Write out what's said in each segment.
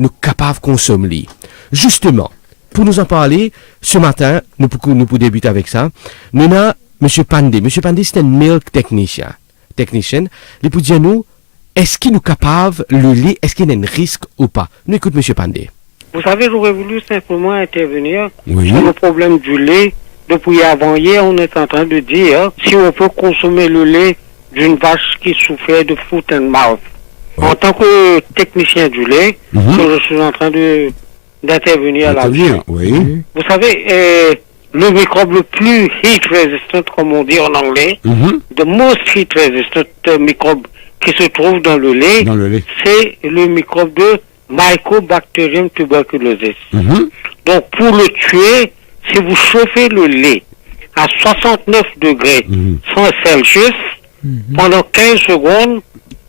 nous capables de consommer. Justement, pour nous en parler, ce matin, nous pouvons débuter avec ça, nous avons M. Pandey. M. Pandey, c'est un milk technician. Il peut dire nous, est-ce qu'il nous capable le lait, est-ce qu'il y a un risque ou pas? Nous écoute M. Pandey. Vous savez, j'aurais voulu simplement intervenir Oui. sur le problème du lait. Depuis avant-hier, on est en train de dire si on peut consommer le lait d'une vache qui souffrait de foot and mouth. Oui. En tant que technicien du lait, je suis en train d'intervenir là-dessus. Oui. Vous savez, le microbe le plus heat resistant, comme on dit en anglais, the most heat resistant microbe qui se trouve dans le lait, c'est le microbe de Mycobacterium tuberculosis. Donc, pour le tuer, si vous chauffez le lait à 69 degrés Celsius, pendant 15 secondes,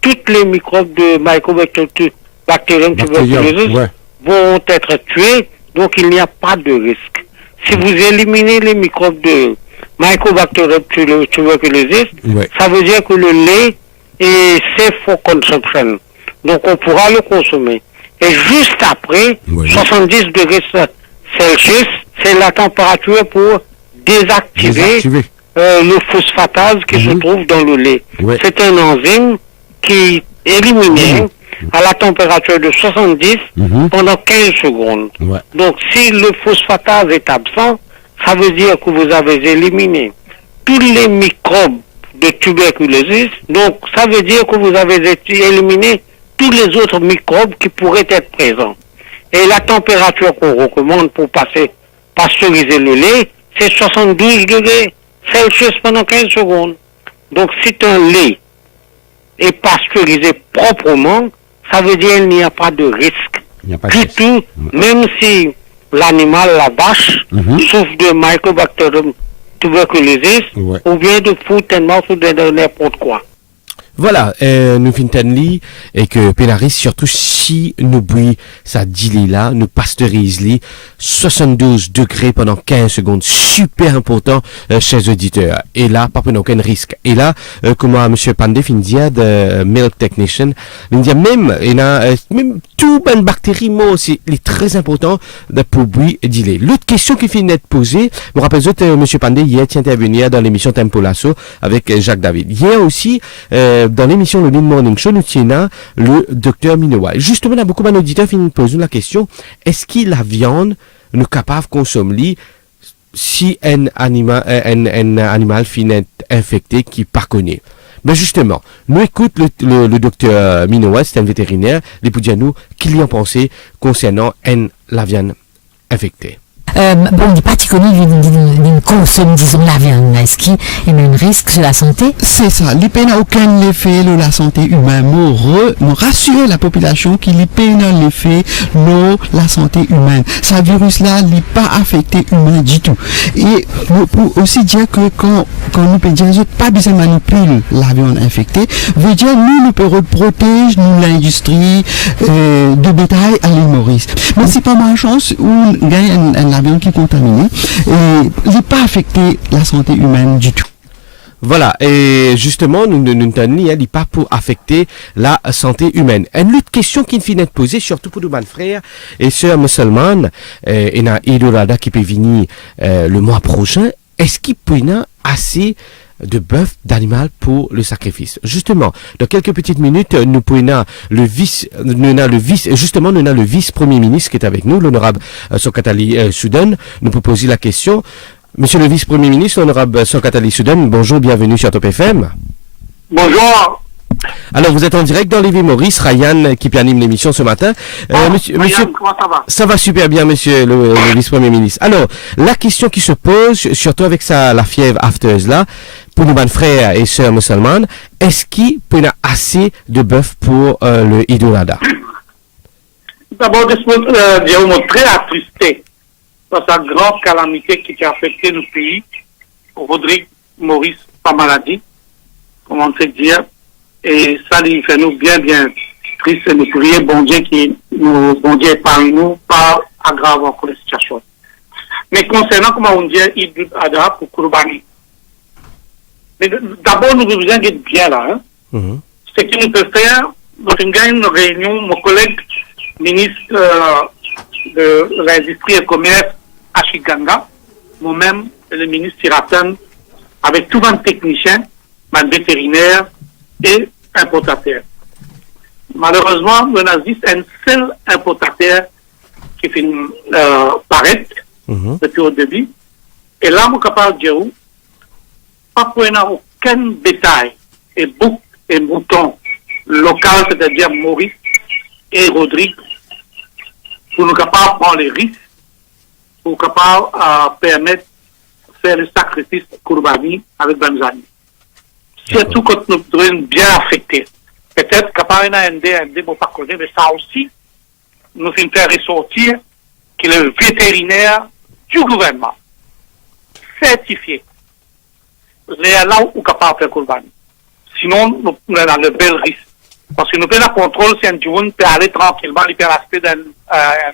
toutes les microbes de Mycobacterium tuberculosis vont être tués, donc il n'y a pas de risque. Si vous éliminez les microbes de Mycobacterium tuberculosis, ça veut dire que le lait est safe for consumption. Donc on pourra le consommer. Et juste après, 70 degrés Celsius, c'est la température pour désactiver le phosphatase qui se trouve dans le lait. C'est un enzyme qui est éliminé à la température de 70 pendant 15 secondes. Donc si le phosphatase est absent, ça veut dire que vous avez éliminé tous les microbes de tuberculosis. Donc ça veut dire que vous avez éliminé tous les autres microbes qui pourraient être présents. Et la température qu'on recommande pour pasteuriser le lait, c'est 72 degrés Celsius pendant 15 secondes. Donc si un lait est pasteurisé proprement, ça veut dire qu'il n'y a pas de risque du tout, même si l'animal, la vache, souffre de Mycobacterium tuberculosis ou bien de foot and mouth ou de n'importe quoi. Voilà, nous finissons et que Pénaris, surtout si nous bouillons ça dilly là, nous pasteurisons 72 degrés pendant 15 secondes, super important chez les auditeurs. Et là, pas pour aucun risque. Et là, comme M. Pandey finit de milk technician, il dit même tout une bactérie, moi aussi, il est très important de pour bouillir dilly. L'autre question qui finit d'être posée, je me rappelle M. Pandey hier tient à venir dans l'émission Tempo Lasso avec Jacques David. Hier aussi, dans l'émission Le Lean Morning Show, nous tiens le docteur Minowa. Justement, là, beaucoup d'auditeurs finissent de poser la question, est-ce que la viande nous capable de consommer si un animal finit infecté qui pas connaît? Mais justement, nous écoute le docteur Minowa, c'est un vétérinaire, les pour dire nous, qu'il y en pensait concernant la viande infectée. Bon, il n'est pas connu d'une consomme, disons, la viande. Est-ce qu'il y a un risque sur la santé? C'est ça. L'IP n'a aucun effet sur la santé humaine. Nous rassurer la population qu'il n'a l'effet sur la santé humaine. Ce virus-là n'est pas affecté humain du tout. Et pour aussi dire que quand nous peut dire pas besoin de manipuler la viande infectée, veut dire nous peut protéger l'industrie de bétail à l'île Maurice. Mais c'est pas ma chance où gagne la viande qui est contaminée et il n'est pas affecté la santé humaine du tout. Voilà, et justement, nous n'est pas pour affecter la santé humaine. Une autre question qui finit de poser, surtout pour nos frères et sœurs musulmanes, et na Idolada qui peut venir le mois prochain, est-ce qu'il peut y avoir assez de bœuf, d'animal pour le sacrifice? Justement, dans quelques petites minutes, nous avons le vice-premier ministre qui est avec nous, l'honorable Sokatali Soudan. Nous peut poser la question. Monsieur le vice-premier ministre, l'honorable Sokatali Soudan, bonjour, bienvenue sur Top FM. Bonjour. Alors, vous êtes en direct dans l'Ivy Maurice, Ryan qui anime l'émission ce matin. Monsieur, comment ça va? Ça va super bien, monsieur le vice-premier ministre. Alors, la question qui se pose, surtout avec la fièvre afteuse là, pour nos frères et sœurs musulmanes, est-ce qu'il peut y avoir assez de bœuf pour le Idolada? D'abord, je suis très attristé par sa grande calamité qui a affecté nos pays. Rodrigue Maurice, pas maladie, comment on peut dire. Et ça, il fait nous bien triste et nous prier, bon Dieu, bon Dieu épargne nous, pas aggrave encore la situation. Mais concernant, comment on dit, Idul Adha pour Kourbani. Mais d'abord, nous avons besoin d'être bien là. Ce que nous peut faire, nous avons une réunion, mon collègue, ministre de l'Industrie et Commerce à Chiganga, moi-même, le ministre Siraten, avec tous les techniciens, les vétérinaires et importateurs. Malheureusement, le nazisme est un seul importateur qui fait paraître depuis le début. Et là, je suis capable de dire, pas pour aucun bétail et bouc et mouton local, c'est-à-dire Maurice et Rodrigue, pour nous capables de prendre les risques, pour nous capables de permettre de faire le sacrifice Kourbani avec Banzani. Surtout quand nous sommes bien affectés. Peut-être qu'à part un ND, bon, pas connaître, mais ça aussi, nous faisons faire ressortir que le vétérinaire du gouvernement, certifié, est là où capable de faire Kourbani. Sinon, nous avons le bel risque. Parce que nous faisons le contrôle si un monde peut aller tranquillement, il peut rester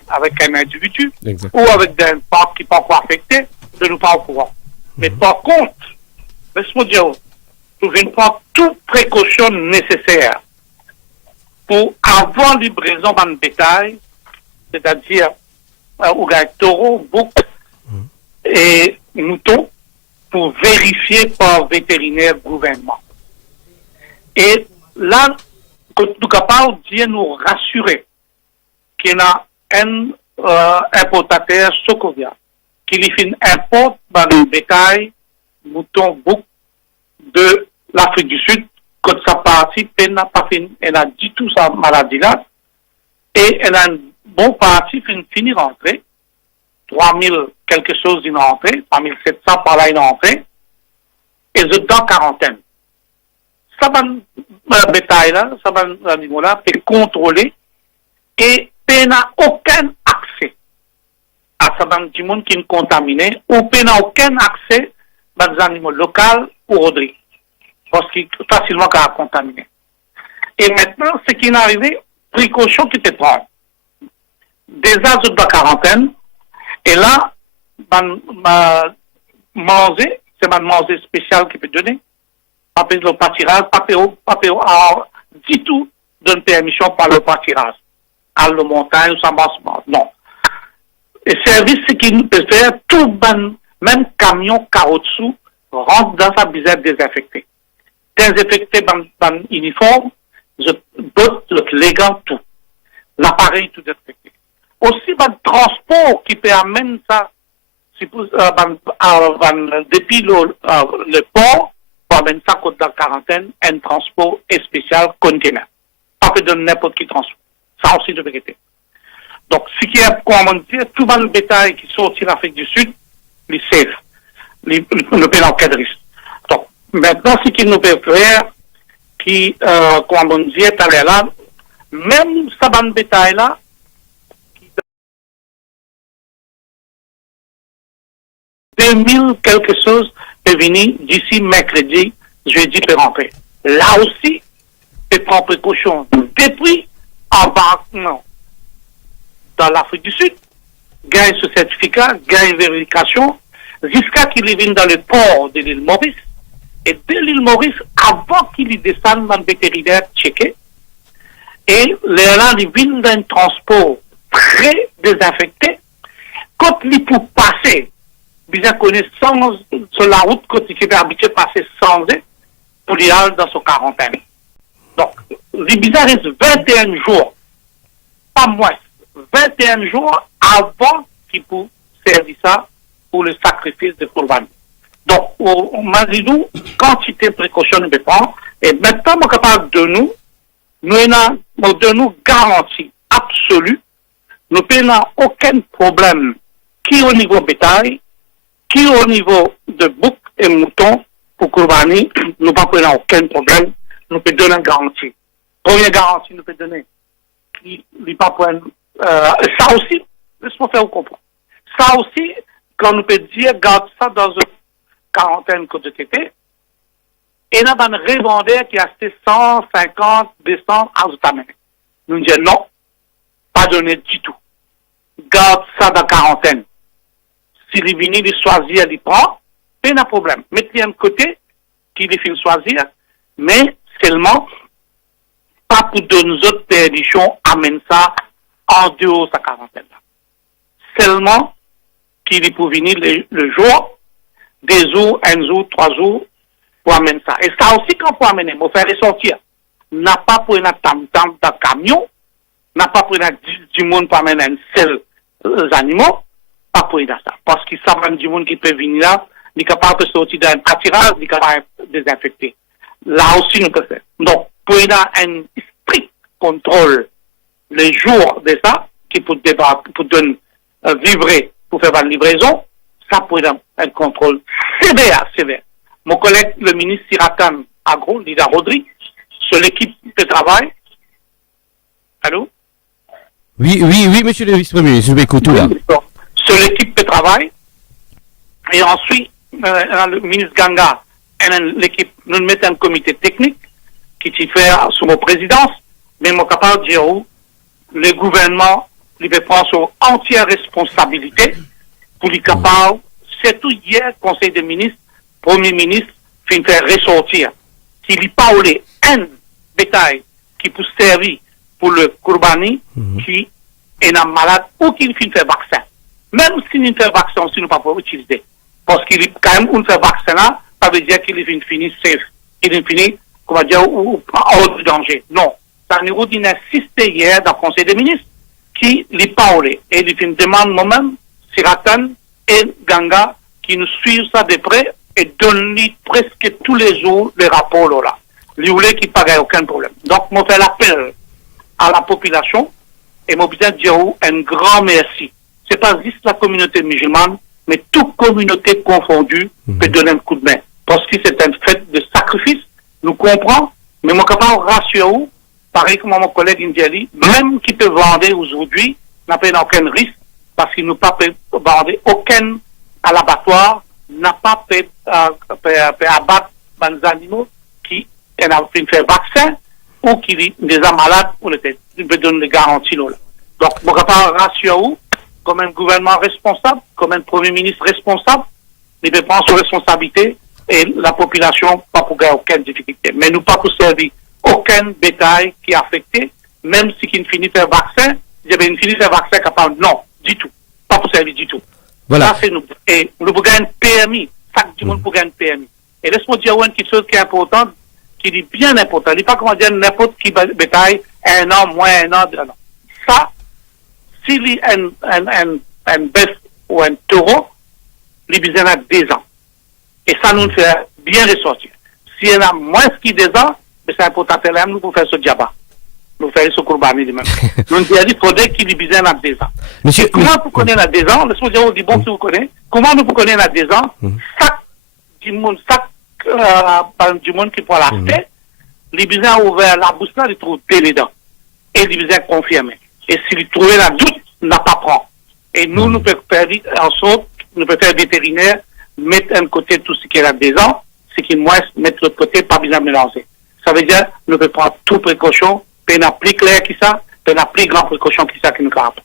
avec un individu ou avec un parc qui n'est pas encore affecté, de nous pas au courant. Mais par contre, laisse-moi dire, nous devons prendre toute précaution nécessaire pour avoir livraison dans le bétail, c'est-à-dire au taureau, bouc et mouton, pour vérifier par vétérinaire gouvernement. Et là, nous sommes capables de nous rassurer qu'il y a un importateur Sokovia qui lui importe dans le bétail, mouton, bouc de l'Afrique du Sud, quand sa partie, elle n'a pas fini, elle a dit tout sa maladie là, et elle a une bonne partie, fini rentrer, 3000 quelque chose d'une entrée, 3700 par là une entrée, et je dans quarantaine. Ça va bétail là, ça va animal là, est contrôlé et n'a aucun accès à ça va du monde qui est contaminé ou n'a aucun accès à des animaux locaux ou Rodrigue. Parce qu'il est facilement contaminé. Et maintenant, ce qui est arrivé, précaution qui te prend. Déjà, de la quarantaine, et là, manger, c'est un manger spécial qui peut donner. Pas le pâtirage, pas du tout donne permission par le pâtirage. À la montagne ou sa masse, non. Et service, ce qu'il peut faire, tout même camion carotsu rentre dans sa bizarre désinfectée. Désinfecté dans l'uniforme, je botte le légal tout. L'appareil tout désinfecté. Aussi, le transport qui peut amener ça, depuis le port, pour amener ça contre la quarantaine, un transport spécial container. Pas que de n'importe qui transport. Ça aussi de vérité. Donc, ce qui est, comment dire, tout le bétail qui sortit de l'Afrique du Sud, les safe, le pays en risque. Donc, maintenant, ce qu'il nous peut faire, qui, comment dire, est là, même ça, le bétail là, 2000 quelque chose peut venir d'ici mercredi, jeudi peut rentrer. Là aussi, peut prendre précaution. Depuis embarquement dans l'Afrique du Sud, gagne ce certificat, gagne vérification, jusqu'à qu'il vienne dans le port de l'île Maurice. Et de l'île Maurice, avant qu'il y descende dans le vétérinaire tchéqué, et les gens viennent d'un transport très désinfecté, quand il peut passer, bien connaissance sur la route quand il est habitué à passer sans aide, pour y aller dans son quarantaine. Donc, les bizarres restent 21 jours, pas moins, 21 jours avant qu'il puisse servir ça pour le sacrifice de Kourban. Donc, on m'a dit nous, quantité de précaution nous prend, et maintenant, on est capable de nous garantie absolue, nous n'avons aucun problème, qui au niveau bétail, qui au niveau de bouc et mouton, pour Kourbani, nous n'avons aucun problème, nous pouvons donner une garantie. Première garantie, nous pouvons donner. Ça aussi, laisse-moi faire comprendre. Ça aussi, quand nous pouvons dire, garde ça dans une quarantaine que de TT, et là, un revendeur qui a acheté 150, 200 à Zoutamen. Nous disons non, pas donné du tout. Garde ça dans la quarantaine. S'il est venu de choisir, il prend, pas de problème. Mettez un côté, qu'il est fini de choisir, mais seulement, pas pour de nous autres perditions, amène ça en dehors de sa quarantaine. Seulement qu'il est pour venir le jour, 2 jours, 1 jour, 3 jours, pour amener ça. Et ça aussi, quand pour amener, pour faire ressortir, n'a pas pour une tam-tam dans le camion, n'a pas pour du monde pour amener un seul animaux, pas pour ça. Parce qu'ils savent du monde qui peut venir là, il est capable de sortir d'un attirage, il est capable de désinfecter. Là aussi, nous pouvons faire. Donc, pour un strict contrôle les jours de ça, qui pour donner vibrer, pour faire une livraison, ça pour un contrôle sévère. Mon collègue, le ministre Siratan Agro, Lida Rodri, sur l'équipe de travail. Allô? Oui, monsieur le vice-premier ministre, je vais écouter là. Sur l'équipe de travail, et ensuite, le ministre Ganga et l'équipe, nous mettons un comité technique qui s'y fait sous mon présidence, mais mon capable de dire où le gouvernement lui peut prendre son entière responsabilité pour lui capable, c'est tout hier, Conseil des ministres, Premier ministre, fait faire ressortir. S'il n'y a pas un bétail qui peut servir pour le Kourbani, qui est malade ou qu'il fait faire vaccin. Même s'il ne fait vaccin, si nous ne pouvons pas utiliser. Parce qu'il est quand même un fait vaccin là, ça veut dire qu'il est fini safe. Il est fini, comment dire, ou hors de danger. Non. Ça nous dit insisté hier dans le Conseil des ministres qui l'y parle. Et il fait une demande moi-même, Siratan et Ganga, qui nous suivent ça de près et donnent presque tous les jours les rapports là. Ils voulaient qu'il n'y ait aucun problème. Donc, je fais l'appel à la population et je veux dire un grand merci. C'est pas juste la communauté musulmane, mais toute communauté confondue peut donner un coup de main. Parce que c'est un fait de sacrifice, nous comprenons, mais mon capable rassurer, pareil comme mon collègue Indiali, même qui peut vendre aujourd'hui, n'a pas aucun risque, parce qu'il n'a pas peut vendre aucun à l'abattoir, n'a pas peut abattre des animaux qui ont fait vaccin, ou qui les a malades, ou il peut donner des garanties là. Donc, mon capable rassurer, comme un gouvernement responsable, comme un premier ministre responsable, il peut prendre ses responsabilités et la population pas pour gagner aucune difficulté. Mais nous pas pour servir aucun bétail qui est affecté, même si il finit un vaccin, il y avait une finit un vaccin capable, non, du tout. Pas pour servir du tout. Voilà. Ça, c'est nous. Et nous pouvons gagner un PMI. Chaque du monde pour gagner un PMI. Et laisse-moi dire une chose qui est importante, qui est bien importante. Il n'est pas comment dire n'importe qui bétail, 1 an, moins 1 an, 2 ans. Ça, s'il y a un bœuf ou un taureau, il y a 2 ans. Et ça nous fait bien ressortir. S'il y en a moins qui 2 ans, c'est important que nous pouvons faire ce diabat. Nous faisons ce courbani de même. Nous disons qu'il faudrait qu'il y ait 2 ans. Monsieur, comment vous connaissez à 2 ans? Laissez-moi dire, on dit bon si vous connaissez. Comment nous connaissons à 2 ans? Chaque du monde qui peut l'acheter, les bizarres ont ouvert la bouche là, ils trouvent les dents. Et les bizarres confirmés. Et s'ils trouvent la doute, n'a pas prendre. Et nous, nous pouvons faire en sorte, nous pouvons faire vétérinaire, mettre un côté tout ce qui est à 2 ans, ce qui moins mettre l'autre côté, pas bien mélanger. Ça veut dire, nous pouvons prendre toute précaution, puis n'a plus clair que ça, puis n'a plus grande précaution que ça qui nous capable.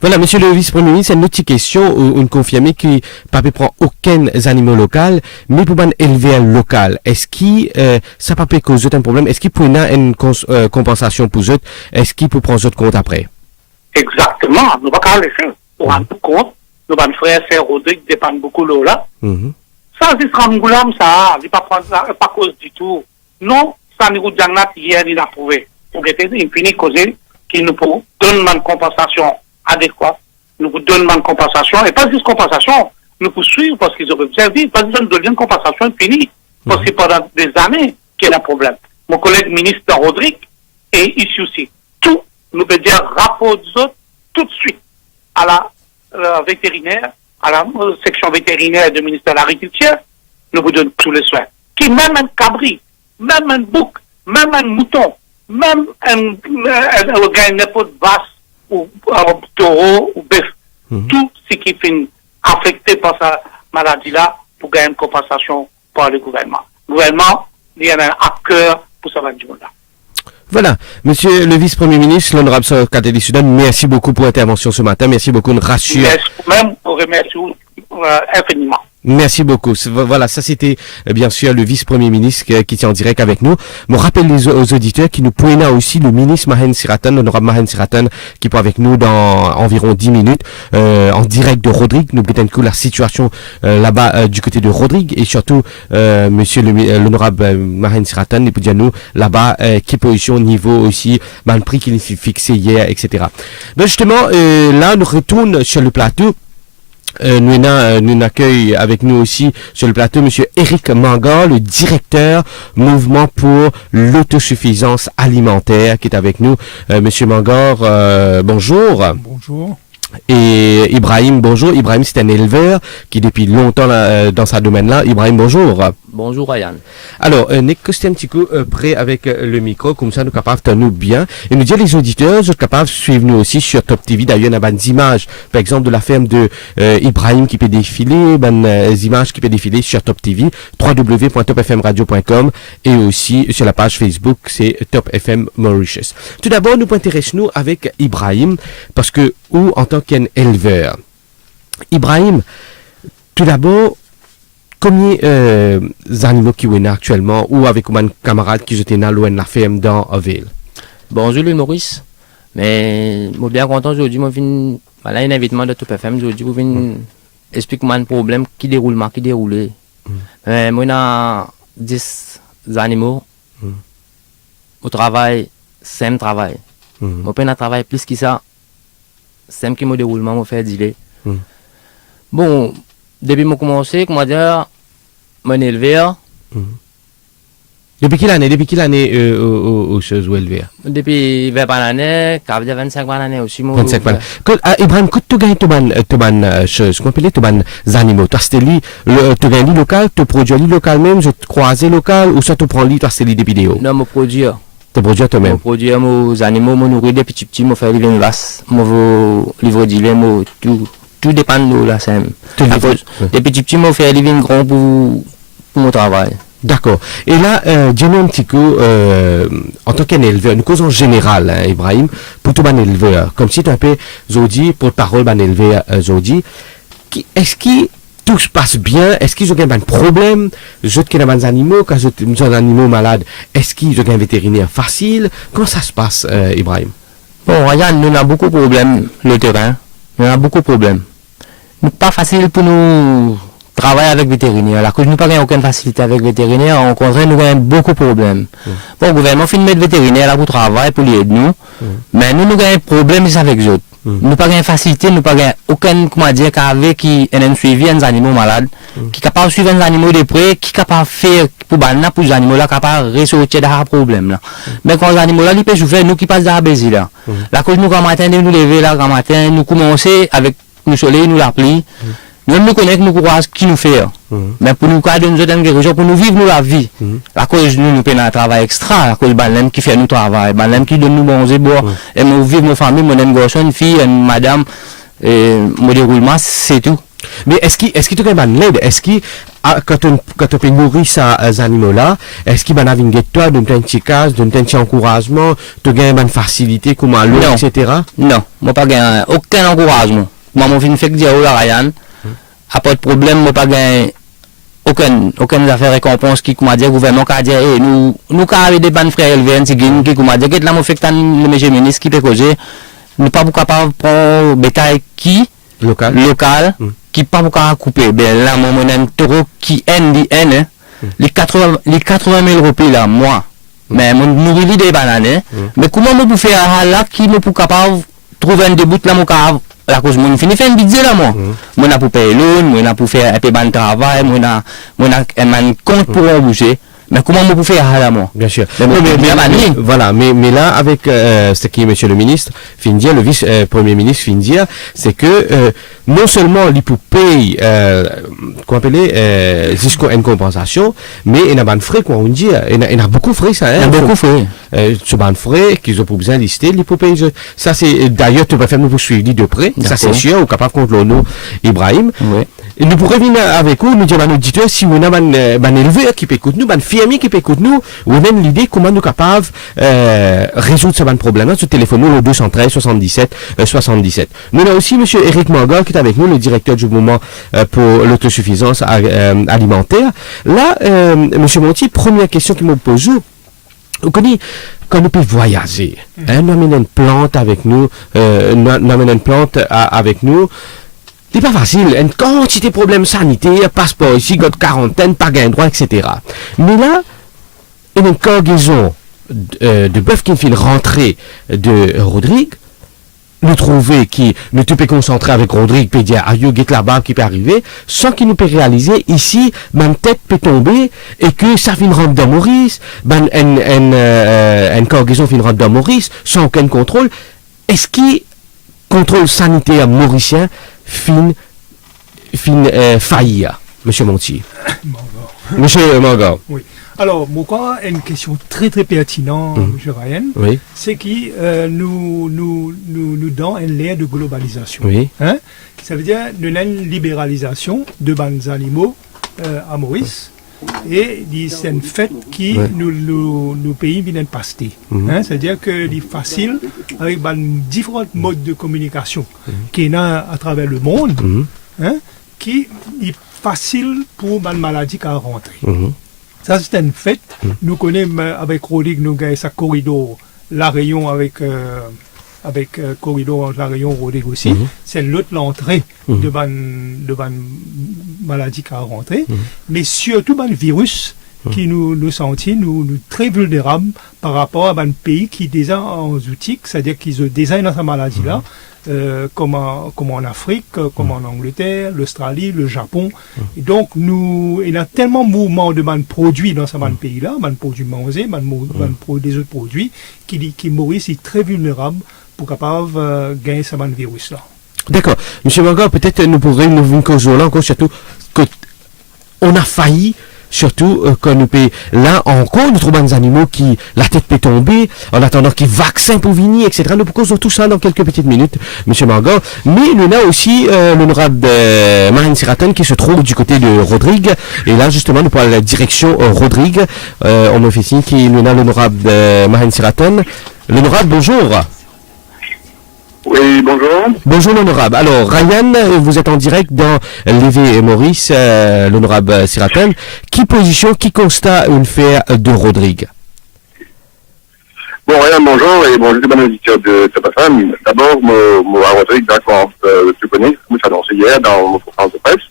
Voilà, monsieur le vice-premier ministre, une autre question, on confirme qu'il ne peut prendre aucun animal local, mais pour élever un local. Est-ce que ça peut causer un problème? Est-ce qu'il peut y avoir une compensation pour eux? Est-ce qu'il peut prendre autre compte après? Exactement, nous ne pouvons pas le faire. Pour rendre compte, nos frères et sœurs Rodrigue dépendent beaucoup de là. Ça, c'est Ramgoulam, ça, il ne pas cause du tout. Non, ça, nous avons hier, il a prouvé. Pour être infini causé, qu'il nous donne une compensation adéquate, nous donne une compensation, et pas juste compensation, nous pouvons suivre parce qu'ils ont observé, pas juste de une compensation infinie, parce que pendant des années, qu'il y a un problème. Mon collègue ministre Rodrigue, et ici aussi, tout, nous peut dire rapport des autres, tout de suite, à la vétérinaire, à la section vétérinaire du ministère de l'Agriculture, nous vous donnons tous les soins. Qui même un cabri, même un bouc, même un mouton, même un n'importe vache ou taureau ou bœuf, tout ce qui est affecté par cette maladie-là pour gagner une compensation par le gouvernement. Le gouvernement, il y en a un cœur pour ça du monde-là. Voilà, monsieur le vice-premier ministre, l'honorable Sir Kateli Soudan, merci beaucoup pour l'intervention ce matin, merci beaucoup, nous rassure. Merci même, on remercie infiniment. Merci beaucoup. Voilà, ça c'était bien sûr le vice-premier ministre qui était en direct avec nous. Je rappelle aux auditeurs qui nous pointent aussi le ministre Mahen Siratan, l'honorable Mahen Siratan, qui est avec nous dans environ 10 minutes, en direct de Rodrigue. Nous peut-être la situation là-bas du côté de Rodrigue et surtout monsieur l'honorable Mahen Siratan, il peut dire nous là-bas qui position au niveau aussi, le prix qu'il a fixé hier, etc. Ben justement, là nous retournons sur le plateau. Nous accueillons avec nous aussi sur le plateau monsieur Éric Mangor, le directeur Mouvement pour l'autosuffisance alimentaire qui est avec nous. Monsieur Mangor, bonjour. Bonjour. Et Ibrahim, bonjour. Ibrahim, c'est un éleveur qui depuis longtemps dans ce domaine-là. Ibrahim, bonjour. Bonjour Ryan. Alors, Nick, un petit coup prêt avec le micro, comme ça nous capables de nous bien. Et nous dire les auditeurs, vous êtes capables de suivre nous aussi sur Top TV. D'ailleurs, il y a des images, par exemple, de la ferme de Ibrahim qui peut défiler, des images qui peut défiler sur Top TV, www.topfmradio.com et aussi sur la page Facebook, c'est Top FM Mauritius. Tout d'abord, nous intéressons-nous avec Ibrahim, parce que, ou en tant qu'un éleveur. Ibrahim, tout d'abord, combien d'animaux qui sont actuellement ou avec un camarade qui étaient dans la ferme dans la ville? Bonjour Louis Maurice. Mais je suis bien content aujourd'hui. Je viens un invitement de Top FM aujourd'hui. Je viens expliquer un problème qui déroule. Moi, j'ai 10 animaux au travail, 5 travail. Je peux travailler plus que ça. 5 qui me déroule, je fais delay. Bon, depuis que j'ai commencé, comment dire, mon éleveur. Depuis quelle année aux choses où éleveur? Depuis 20 années, 25 années aussi. 25 années. Ibrahim, quand tu gagnes ton chose, qu'on appelle ton animaux, tu as gagné local, tu produis local même, tu croises local, ou ça tu prends tu as des vidéos? Non, je produis. Tu produis toi-même? Je produis mes animaux, je nourris des petits, je fais livrer une vache, je livre du lait, tout dépend de nous là, c'est des petits, je fais livrer une grande pour mon travail. D'accord. Et là, dis-nous un petit coup, en tant qu'éleveur, nous causons en général, hein, Ibrahim, pour tout un éleveur, comme si tu as un peu, Zodi, pour parole, un éleveur, Zodi, est-ce que tout se passe bien? Est-ce qu'ils ont un problème? Je qui ont des animaux, quand ils ont des animaux malades, est-ce qu'ils ont un vétérinaire facile? Comment ça se passe, Ibrahim? Bon, regarde, nous avons beaucoup de problèmes, le terrain. Nous avons beaucoup de problèmes. Ce n'est pas facile pour nous travailler avec vétérinaire. La cause, nous n'avons pas aucune facilité avec vétérinaire. Au contraire, nous avons beaucoup de problèmes. Bon, le gouvernement fait mettre vétérinaire là pour travailler, pour les aider nous. Mais nous avons un problème avec eux autres. Nous n'avons pas de facilité, nous n'avons pas aucun, comment dire, qui a suivi des animaux malades, qui est capable de suivre des animaux de près, qui est capable de faire pour les animaux là, capable de ressortir de ce problème là. Mais quand les animaux là, ils peuvent souffrir, nous qui passons dans la baisie là. La cause, nous, quand matin, nous lever là, quand matin, nous commencer avec le soleil, nous la pluie. Nous nous connaissons, nous croyons ce qu'il nous fait. Mais pour nous, quand nous avons des raisons, pour nous vivre nous, la vie. La cause, nous payons un travail extra. La cause, c'est qui fait nous travail. C'est qui donne nous manger, boire. Et nous vivons nos familles, mon garçon, une fille, une madame, mon déroulement, c'est tout. Mais est-ce que tu as une aide? Est-ce que, quand tu peux nourrir ces animaux-là, est-ce qu'il y a une aide toi, d'une petite case, d'un petit encouragement, tu as une facilité, comme à l'eau, etc.? Non, moi, pas aucun encouragement. Moi, mon fils fait que dire, oh là, Ryan. Pas de problème, moi pas gagné aucune affaire récompense qui m'a dit le gouvernement qui a dit nous avons des bonnes frères élevés qui m'a dit que là mon fait que le monsieur ministre qui peut causer nous pas capable de prendre bétail qui local qui pas capable couper ben là mon un taureau qui les 80 000 roupies là moi mais mon nourrir des bananes mais comment on peut faire là qui nous pour capable trouver un début là mon capable la cause mon fini fait un budget là moi moi n'a pour payer l'eau moi pour faire un peu de travail moi n'a un compte pour embaucher mais comment on peut faire là moi bien sûr mais là avec ce qui est monsieur le ministre Findia le vice premier ministre Findia c'est que non seulement il peut payer qu'on appelle jusqu'à une compensation mais il y a des frais quoi on dit il y a beaucoup de frais ça hein beaucoup de frais ce ban de frais qu'ils ont pas besoin lister il peut payer ça c'est d'ailleurs tu vas faire nous suivre de près ça c'est sûr ou capable contre l'ONU Ibrahim Et nous pourrions venir avec vous, nous dire à nos auditeurs si on a un éleveur qui peut écouter nous, un fermier qui peut écouter nous, ou même l'idée comment nous sommes capables résoudre ce problème-là, sur téléphone nous, le 213 77 77. Nous avons aussi M. Éric Manga qui est avec nous, le directeur du mouvement pour l'autosuffisance alimentaire. Là, M. Monti, première question qu'il me pose, vous connaissez, quand nous pouvons voyager, nous amène une plante avec nous, c'est pas facile, une quantité de problèmes sanitaires, passeport ici, code quarantaine, pas gain droit, etc. Mais là, il y a une cargaison de bœuf qui fait rentrer de Rodrigue, nous trouver qui nous peut concentrer avec Rodrigue, peut dire, ah, get là-bas qui peut arriver, sans qu'il nous peut réaliser ici, même tête peut tomber, et que ça finit rentrer dans Maurice, une cargaison finit rentrer dans Maurice, sans aucun contrôle. Est-ce qu'il contrôle sanitaire mauricien faillir, M. Montier? Monsieur Manga. Oui. Alors, moi, une question très très pertinente, M. Ryan, oui. C'est que nous dans une l'ère de globalisation. Oui. Hein? Ça veut dire une libéralisation de bandes animaux à Maurice. Et c'est un fait qui nous pays viennent passer. C'est-à-dire que c'est facile avec différents modes de communication qui y a à travers le monde, qui est facile pour une maladie à rentrer. Ça c'est un fait. Nous connaissons avec Rodrigue, nous avons sa corridor, la rayon avec corridor la rayon Rodrigue aussi. C'est l'autre l'entrée de maladie qui a rentré, mais surtout le virus qui nous sentit nous très vulnérables par rapport à un pays qui déjà en outils, c'est-à-dire qu'ils ont déjà dans sa maladie là, comme en Afrique, comme en Angleterre, l'Australie, le Japon. Et donc il y a tellement de mouvements de produits dans ce pays là, produits manger, des autres produits qui Maurice est très vulnérable pour capable gagner ce virus là. D'accord. Monsieur Manga, peut-être nous pourrions nous venir qu'au jour là encore, surtout qu'on a failli, surtout quand nous payons là encore, nous trouvons des animaux qui, la tête peut tomber, en attendant qu'ils vaccins pour venir, etc. Nous pourrons tout ça dans quelques petites minutes, monsieur Manga. Mais nous avons aussi l'honorable Marine Siraten qui se trouve du côté de Rodrigue. Et là, justement, nous parlons de la direction Rodrigue. On me fait signe qu'il y a l'honorable Marine Siraten. L'honorable, bonjour. Oui, bonjour. Bonjour l'honorable. Alors, Ryan, vous êtes en direct dans Lévé et Maurice, l'honorable Siraten. Qui position, qui constat une fait de Rodrigue? Bon, Ryan, bonjour, et bonjour, bon auditeur de Tabafam. D'abord, moi, Rodrigue, d'accord, tu connais, comme ça annoncé hier dans mon conférence de presse.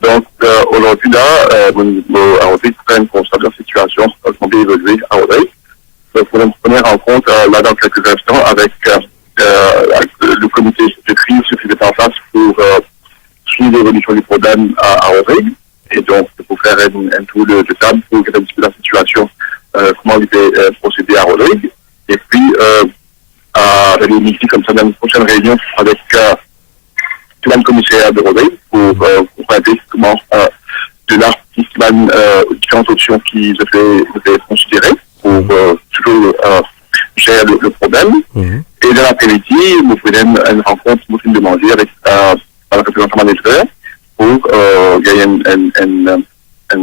Donc, aujourd'hui, là, Rodrigue prend une constat de la situation, qui a évolué à Rodrigue. Donc, pour une première rencontre, là, dans quelques instants, avec le comité de crise se fait en place pour suivre l'évolution du problème à Rodrigue et donc pour faire un tour de table pour regarder un petit peu la situation, comment il peut procéder à Rodrigue et puis réunir ici comme ça dans une prochaine réunion avec tout le commissaire de Rodrigue pour regarder comment de là différentes options qui se fait considérer pour toujours gérer le problème. Et dans l'après-midi, nous faisons une rencontre, nous faisons demander avec un représentant manager pour gagner un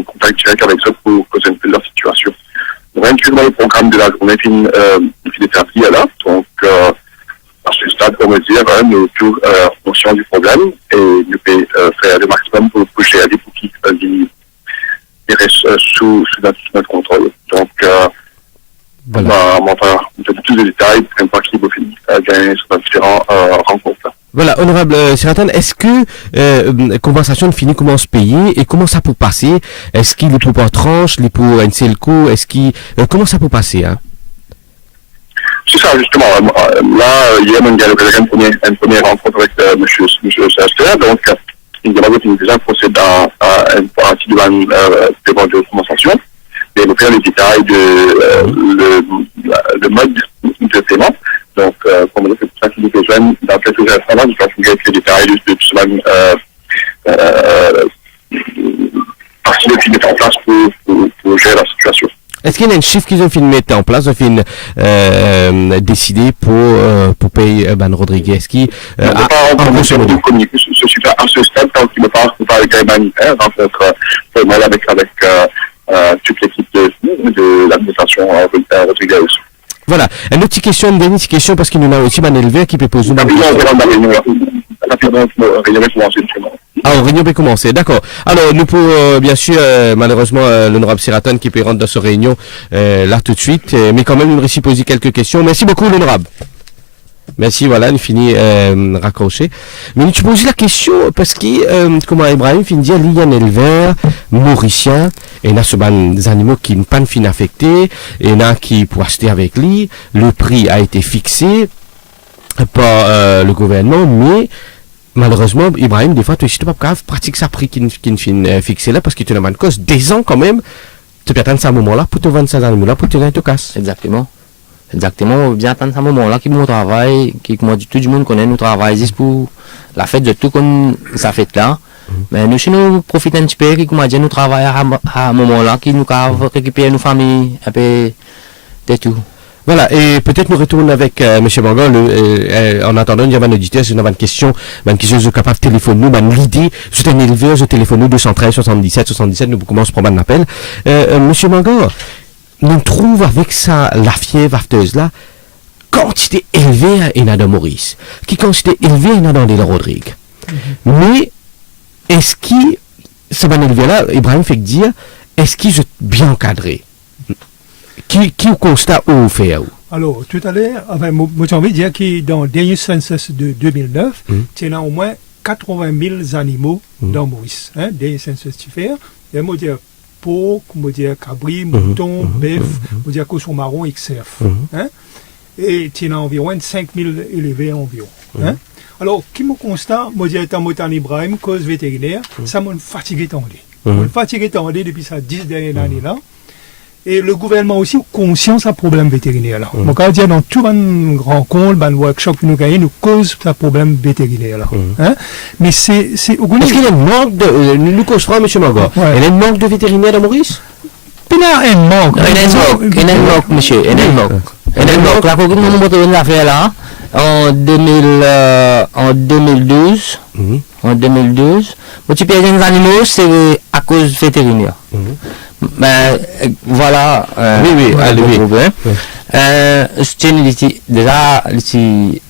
contact direct avec eux pour causer un peu de leur situation. Donc, actuellement, le programme de la journée finit établi là. Donc, à ce stade, on va dire, nous sommes tous conscients du problème et nous pouvons faire le maximum pour gérer des cookies qui restent sous notre contrôle. Donc, voilà. On donne tous les détails pour une fois qu'il va finir gagner sur différentes rencontres. Voilà, honorable Siraten, est-ce que compensation de fini comment se payer et comment ça peut passer? Est-ce qu'il est pour par tranche, il est pour un seul coup? Est-ce qu'il comment ça peut passer, hein? C'est ça, justement. Là, hier, on a eu une première rencontre avec monsieur Sester, donc il demande qu'il déjà procède à une partie de la demande de compensation. Et nous faire les détails le mode de paiement. Donc, comme on dit, c'est pour ça qu'il est besoin dans quelques instants, je pense qu'il y a les détails de tout cela, partie de mettre en place pour gérer la situation. Est-ce qu'il y a un chiffre qu'ils ont fait mettre en place, décider pour payer Rodriguez qui on ne peut pas communiquer ce chiffre à ce stade tant qu'il ne pas humanitaire, rencontre formelle avec toute l'équipe de l'administration Rodriguez. Voilà. Une autre question, une dernière question, parce qu'il y en a aussi un éleveur qui peut poser une question. Réunion peut commencer, d'accord. Alors, nous pour, bien sûr, malheureusement, l'honorable Seraton qui peut rentrer dans cette réunion là tout de suite, mais quand même, nous réussit poser quelques questions. Merci beaucoup, l'honorable. Merci, voilà, nous finit raccroché. Mais tu poses la question parce que, comment Ibrahim finit dire, il y a un éleveur mauricien, et il y a ce des animaux qui ne pas fin affectés, et il y a qui pour acheter avec lui, le prix a été fixé par le gouvernement, mais malheureusement, Ibrahim, des fois, tu n'es pas grave, pratique ça prix qui ne fin fixé là, parce que tu n'as pas de cause, des ans quand même, tu peux attendre ce moment-là pour te vendre ces animaux-là, pour te donner te casse. Exactement. Exactement, bien attendre ce moment-là qui mon travail, qui moi tout le monde connaît nous travail juste pour la fête de tout comme ça fête là. Mais nous chez nous profitons un petit peu qui comment dire nous travaillons à un moment-là qui nous récupérer nos familles un peu de tout. Voilà, et peut-être nous retournons avec M. Manga. En attendant, il y a un auditeur, si vous avez une question, je capable de téléphoner nous, l'idée, c'est un éleveur, je téléphone nous 213 77 77, nous commençons par un appel. M. Manga, nous trouve avec ça, la fièvre afteuse là, quantité élevée à Enada Maurice, qui quantité élevée à Enada Rodrigue. Mais, est-ce qu'il, ça va élever là, Ibrahim fait dire, est-ce qu'il est bien encadré? Qui constate où fait où? Alors, tout à l'heure, moi j'ai envie de dire que dans le dernier census de 2009, il y a au moins 80 000 animaux dans Maurice. Dernier census tu fais, et moi dire porc, moi dire cabri, mouton, bœuf, moi dire cochon marron, etc. Et il y a environ 5 000 élevés environ. Alors, qui me constate, moi dire étant Motan Ibrahim, cause vétérinaire, ça m'a fatigué tendé. M'a fatigué tendé depuis ces 10 dernières années là. Et le gouvernement aussi conscient de ce problème vétérinaire là. Donc, on dire dans tout une rencontre, un workshop que nous gagnons, nous cause ce problème vétérinaire là. Mais c'est est-ce qu'il y a un manque de, nous cause pas, M. Manga, il y a un manque de vétérinaires à Maurice? Il y a un manque. Il y a un manque, monsieur, il y a un manque. Il y a un manque. La Cour nous montre une affaire là, en 2012, tu payes des animaux, c'est à cause vétérinaire. Ben voilà, le problème. Déjà, les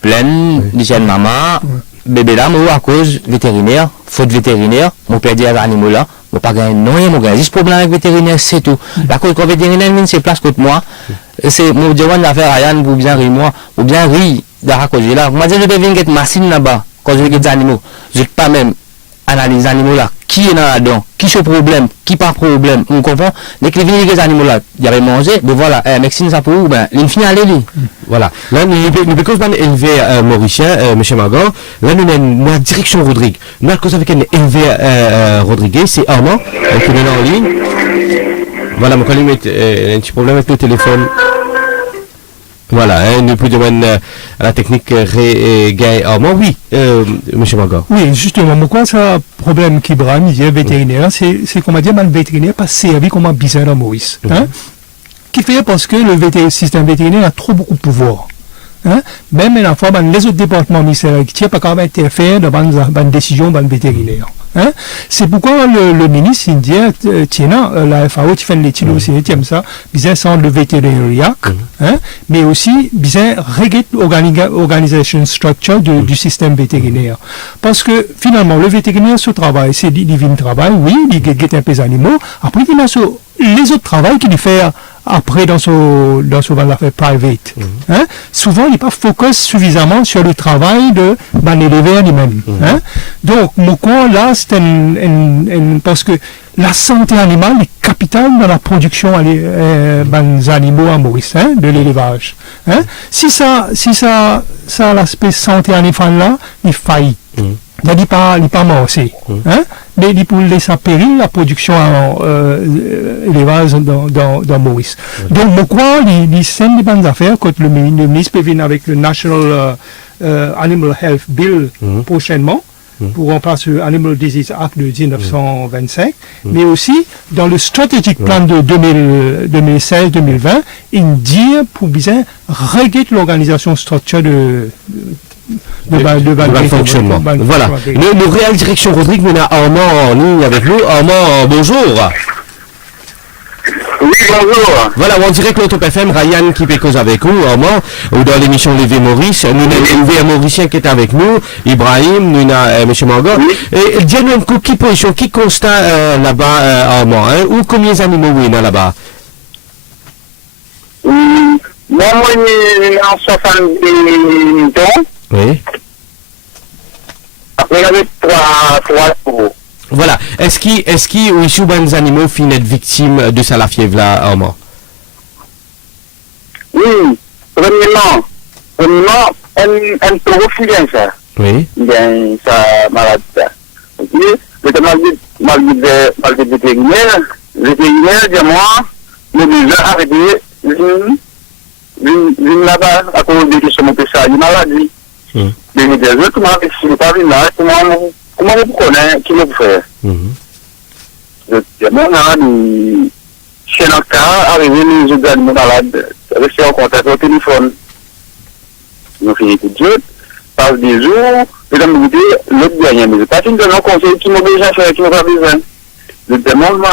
pleines, les jeunes mamans, bébé là, mais à cause vétérinaire, faute vétérinaire, mon père dit à l'animal là, mon pas gagner non, mon gars, juste problème avec vétérinaire, c'est tout. La cause vétérinaire, c'est place contre moi, c'est mon dire on affaire à Yann pour bien rire moi, pour bien rire d'à cause là. Moi, je vais venir avec machine là-bas, quand je vais des animaux, je pas même analyse les animaux là, qui est là-dedans, qui est le problème, qui pas problème, on comprend. Dès que les animaux là, il y avait mangé, mais voilà, Maxime ça pour ben, il finit à aller. Voilà. Là, nous avons élevé Mauricien, M. Magan. Là, nous avons la direction Rodrigue. Nous avons avec un élevé Rodriguez, c'est Armand, qui est en ligne. Voilà, mon collègue a un petit problème avec le téléphone. Voilà, nous pouvons demander à la technique Gay Armand. Oui, M. Magan. Oui, justement, pourquoi ça problème qui brame, il y a vétérinaire, c'est qu'on va dire, le vétérinaire pas servi comme un bizarre à Maurice. Qui fait parce que le système vétérinaire a trop beaucoup de pouvoir. Même la fois, les autres départements ministériels qui ne pas quand même interférer dans une décision vétérinaire. C'est pourquoi le ministre indien, la FAO, qui fait l'étude aussi, ça, bien sans le vétérinaire, mais aussi bien régler l'organisation structure du système vétérinaire. Parce que finalement, le vétérinaire, ce travail, c'est il vient travail, oui, il guette un peu les animaux, après il a les autres travaux qu'il fait après dans son affaire private. Souvent, il n'est pas focus suffisamment sur le travail de l'éleveur lui-même. Donc, mon coin là, c'est parce que la santé animale est capitale dans la production des animaux à Maurice, de l'élevage. Si ça l'aspect santé animale là, il faillit. Il n'est pas morcé. Mais il peut laisser périr la production élevage dans Maurice. Donc, pourquoi il sent des bonnes affaires quand le ministre peut venir avec le National Animal Health Bill prochainement pour remplacer le Animal Disease Act de 1925, mais aussi dans le Strategic Plan de 2016-2020, il dit pour bien régler l'organisation structure de fonctionnement. Voilà. Nous réelle direction Rodrigue, mais on a Armand en ligne avec nous. Armand, bonjour. Oui, bonjour. Voilà, on dirait que l'Autop FM, Ryan qui fait cause avec nous, Armand, ou dans l'émission Levé Maurice, nous avons un Mauricien qui est avec nous, Ibrahim, nous avons M. Mango. Et dis-nous un coup, qui position, qui constat là-bas, Armand, hein, ou combien d'animaux oui, là-bas? Moi, en 70 ans. Oui. Après, il y avait trois euros. Voilà. Est-ce qu'il ou ici, des animaux finissent être victimes de ça, la fièvre là, Armand? Oui. Premièrement, un taureau bien ça. Oui. Bien, ça malade ça. Ok. Le vétérinaire, dit moi, nous déjà arrêté, une là-bas, à cause de questions de ça, une maladie. Les médias, comment est-ce que pas venu là, comment vous connaissez, qui vous fait? Je moi, chez notre cas, arrivé les autres animaux malades, rester en contact au téléphone. Nous faisons écoute Dieu, passe des jours, et dans le l'autre dernier, mais pas fini de nos conseils qui m'ont déjà fait, qui m'ont pas besoin. Je demande, moi,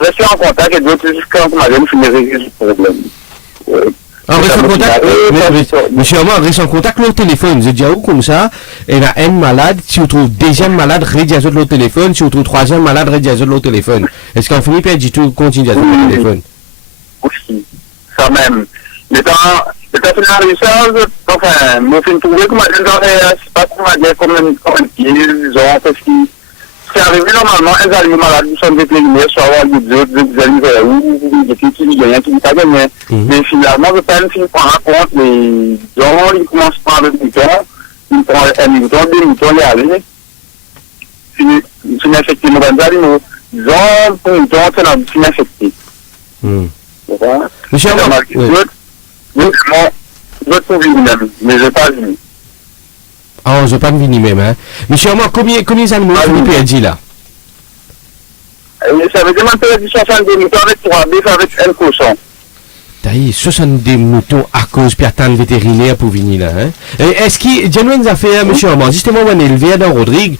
rester en contact et d'autres jusqu'à ce que je finisse de régler ce problème. Reste en contact, monsieur Armand, reste en contact le téléphone. Je dis à vous comme ça, il y a un malade, si vous trouvez deuxième malade, rédiazot le téléphone, si vous trouvez troisième malade, rédiazot le téléphone. Est-ce qu'on finit par du tout continuer à le téléphone? Oui, ça même. L'état final research, enfin, moi, je trouve que c'est pas comme un pied, disons, parce que c'est arrivé normalement, les animaux malades sont vétérinaires, soit avoir des animaux qui gagnent, qui ne pas gagner. Mais finalement, le père prend en compte les gens, il commence par avec le mouton, il prend un mouton, deux moutons, il arrive. C'est infecté, nos animaux. Disons, pour le mouton, c'est infecté. Monsieur Armand, je trouve lui-même, mais je n'ai pas vu. Ah, je n'ai pas vu même, hein. Monsieur Armand, combien d'animaux vous perdez là? Ça veut dire que je perdu 62 moutons avec 3 bœufs avec un cochon. T'as eu 62 moutons à cause de le vétérinaire pour venir là, hein. Est-ce qu'il, j'ai une affaire, monsieur Armand, justement, on est élevé dans Rodrigue,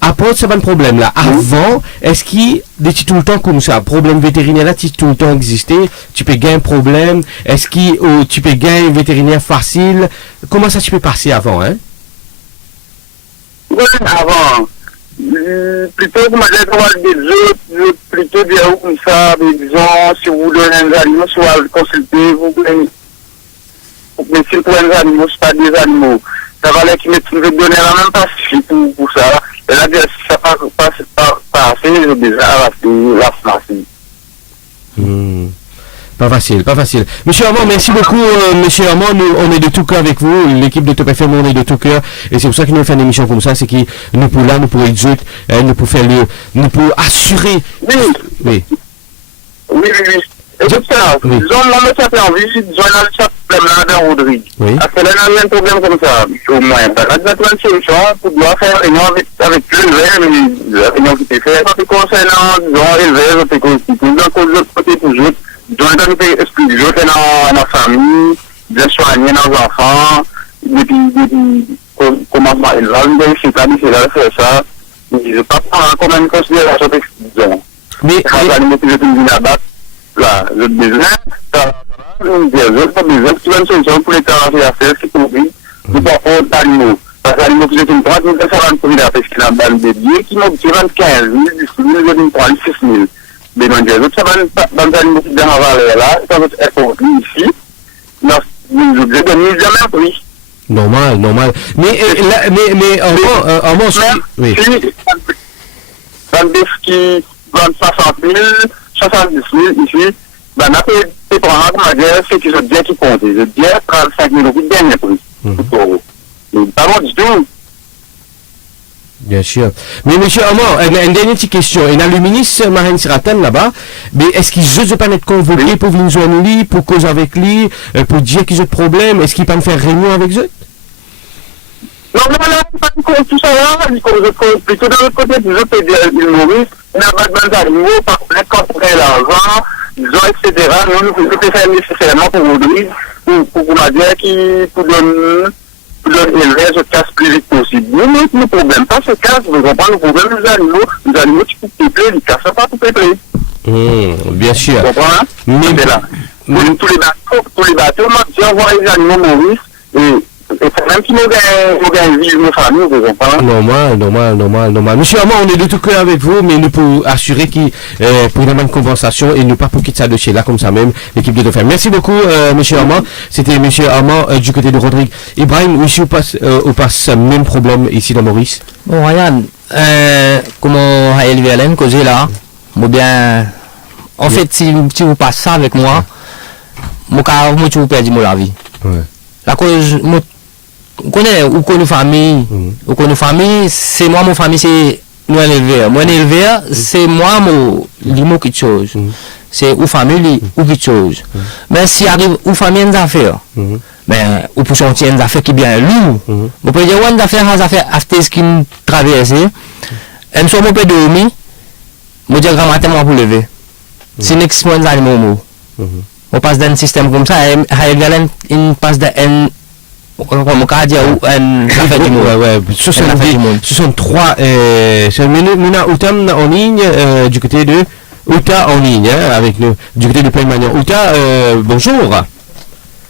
après, c'est pas un problème là. Avant, est-ce qu'il était tout le temps comme ça? Problème vétérinaire là, tu tout le temps existé? Tu peux gagner un problème? Est-ce que tu peux gagner un vétérinaire facile? Comment ça tu peux passer avant, hein? Oui, avant. Plutôt que je dois des autres, plutôt des hauts comme ça, disons, si vous donnez un animal, soit consulter, vous pouvez. Mais si pour un animal, ce pas des animaux. Ça va qui me donner la même passe pour ça. Et là, ça passe j'ai déjà la pharmacie. Pas facile, pas facile. Monsieur Armand, merci beaucoup, monsieur Armand. Nous, on est de tout cœur avec vous. L'équipe de Top FM, on est de tout cœur. Et c'est pour ça que nous faisons une émission comme ça. C'est que nous pour là, nous pour être nous pour faire nous pour assurer. Oui. Et tout ça, disons, là, ça fait envie, disons, là, ça problème là dans Rodrigue. Parce que là, il y a un problème comme ça, au moins. Là, il y a une solution pour pouvoir faire une réunion avec l'éleveur, réunion qui était faite. Parce que concernant, disons, l'éleveur, c'est constitué. Donc, de l'autre côté, toujours, disons, on peut expliquer dans la famille, bien soigner nos enfants, depuis commencement élevage, c'est là, faire ça. Je ne vais pas prendre comme une considération, disons. Mais, les animaux que je te là-bas, là, le besoin, tu as une solution pour les travailler à faire, c'est pour lui, nous portons d'animaux. Parce que l'animaux que j'ai une droite, nous devons faire un produit parce qu'il y a une balle de biais qui m'ont tiré 15 000, 10 000, je vais prendre 6 000. Mais dans les autres, ça va dans les animaux qui sont dans la valeur là, ça va être pour lui ici, nous devons jamais un prix. Normal. Mais, oui. Dans des qui vendent 60 000, 70 000 ici, ben, on a payé pour un comme dire, c'est que je dis qui compte. Je dis 35 000 euros de dernier prix. Mais pas bon du tout. Bien sûr. Mais monsieur Armand, une dernière petite question. Il y a le ministre Marine Siraten là-bas, mais est-ce qu'il ne peut pas être convoqué pour venir joindre lui, pour causer avec lui, pour dire qu'ils ont de problème? Est-ce qu'il peut me faire réunion avec eux? Non, pas tout ça là, plutôt dans l'autre côté, nous autres, l'île Maurice, on a pas de animaux, par contre, quand on a l'argent, disons, etc., nous faisons faire nécessairement pour Rodrigue, la dire qui pour donner élever ce casse plus vite possible. Nous, le problème, pas ce casse, nous comprenons le problème des animaux qui peuvent peupler, ils ne cassent pas pour peupler. Bien sûr. Vous comprenez? Mais là, tous les bateaux, si on voit les animaux mourir, et quand même qui nous gagnent vivre nos familles, vous comprenez? Normal. Monsieur Armand, on est de tout cœur avec vous, mais nous pour assurer qu'il pour une bonne compensation et ne pas pour quitter ça de chez là comme ça même, l'équipe de faire. Merci beaucoup, monsieur Armand. C'était monsieur Armand du côté de Rodrigue. Ibrahim, monsieur, on passe même problème ici dans Maurice. Bon, Ryan, comment a élevé Hélène, causé là, ou bien, en fait, si vous passez ça avec moi, moi, tu vous perds la vie. Ouais. La cause, ou connaît famille, c'est moi, mon famille, c'est nous éleveurs. Moi, éleveur, c'est moi, mon quelque chose. C'est ou famille, ou quelque chose. Mais si arrive, ou famille, une affaire, ben, ou pour sortir une affaire qui est bien lourd, vous pouvez dire, une affaire, after ce qui me traverse, elle soit mon père dormi, moi, dire, grand matin, moi, pour lever. C'est une expérience d'animaux. On passe d'un système comme ça, on passe d'un on peut dire ouais 63 c'est Muna Outam en ligne du côté de Outa en ligne avec nous du côté de Plein Manière. Outa, bonjour.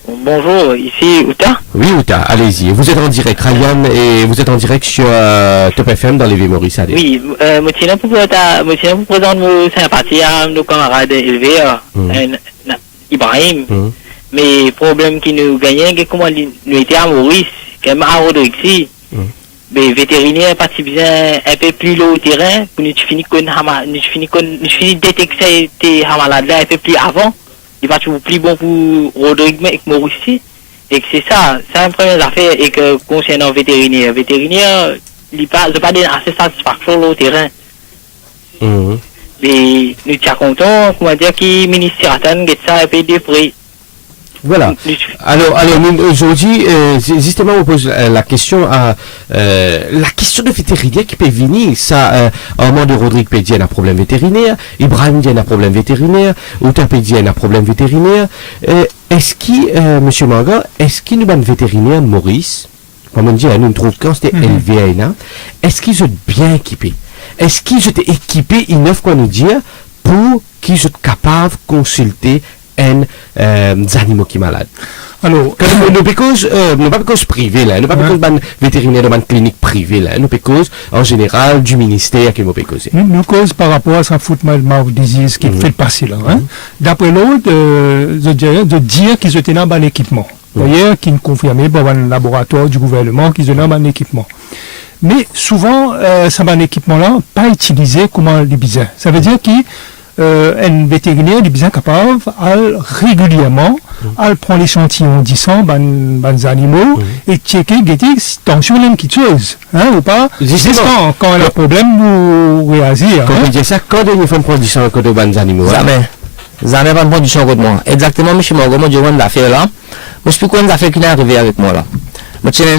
Bonjour, ici Outa. Oui Outa, allez-y. Vous êtes en direct, Ryan, et vous êtes en direct sur Top FM dans les Maurice. Oui, moi tiens pour présenter nos sympathies à nos camarades éleveurs, Ibrahim. Mais le problème qui nous gagnait, c'est comment nous étions à Maurice, comme à Rodrigue, les vétérinaires partent bien un peu plus loin au terrain, pour nous finir détecter ces malades-là un peu plus avant. Il va toujours plus bon pour Rodrigue et Maurice. Et que c'est ça, c'est une première affaire, et que concernant vétérinaire, il pas donné assez satisfaction au terrain. Mais nous sommes contents, comment dire, que le ministère attend ça un peu de près. Voilà. Alors aujourd'hui, justement, on pose la question de vétérinaire qui peut venir. Ça, au moment de Rodrigue peut dire un problème vétérinaire, Ibrahim dit un problème vétérinaire, Outa peut dire un problème vétérinaire. Est-ce que, monsieur Manga, est-ce qu'il nous a un vétérinaire Maurice, comme on dit, nous trouve quand c'était élevé, est-ce qu'ils sont bien équipés? Est-ce qu'ils étaient équipés, ils n'offrent quoi nous dire, pour qu'ils soient capables de consulter des animaux qui sont malades? Alors, nous pas cause privée là, nous pas cause ban vétérinaire de ban clinique privée là, nous cause en général du ministère qui nous peut causer. Nous cause par rapport à sa foot mouth disease qui fait passer là. D'après l'autre, de dire qu'ils étaient dans un équipement. D'ailleurs, qui nous confirmait par un laboratoire du gouvernement qu'ils étaient dans un équipement. Mais souvent, ça un équipement-là pas utilisé comme les besoin. Ça veut dire qu'un vétérinaire est bien capable régulièrement à prendre l'échantillon du sang des animaux et checker si tension même qui chose, ou pas. Justement, quand il y a un problème, vous réagir. Quand on dit ça, quand il faut prendre du sang contre des animaux. Jamais pas prendre du sang contre moi. Exactement, monsieur Morgan, moi, je vois une affaire là. Moi, je peux quoi une affaire qui est arrivée avec moi là. Moi, j'ai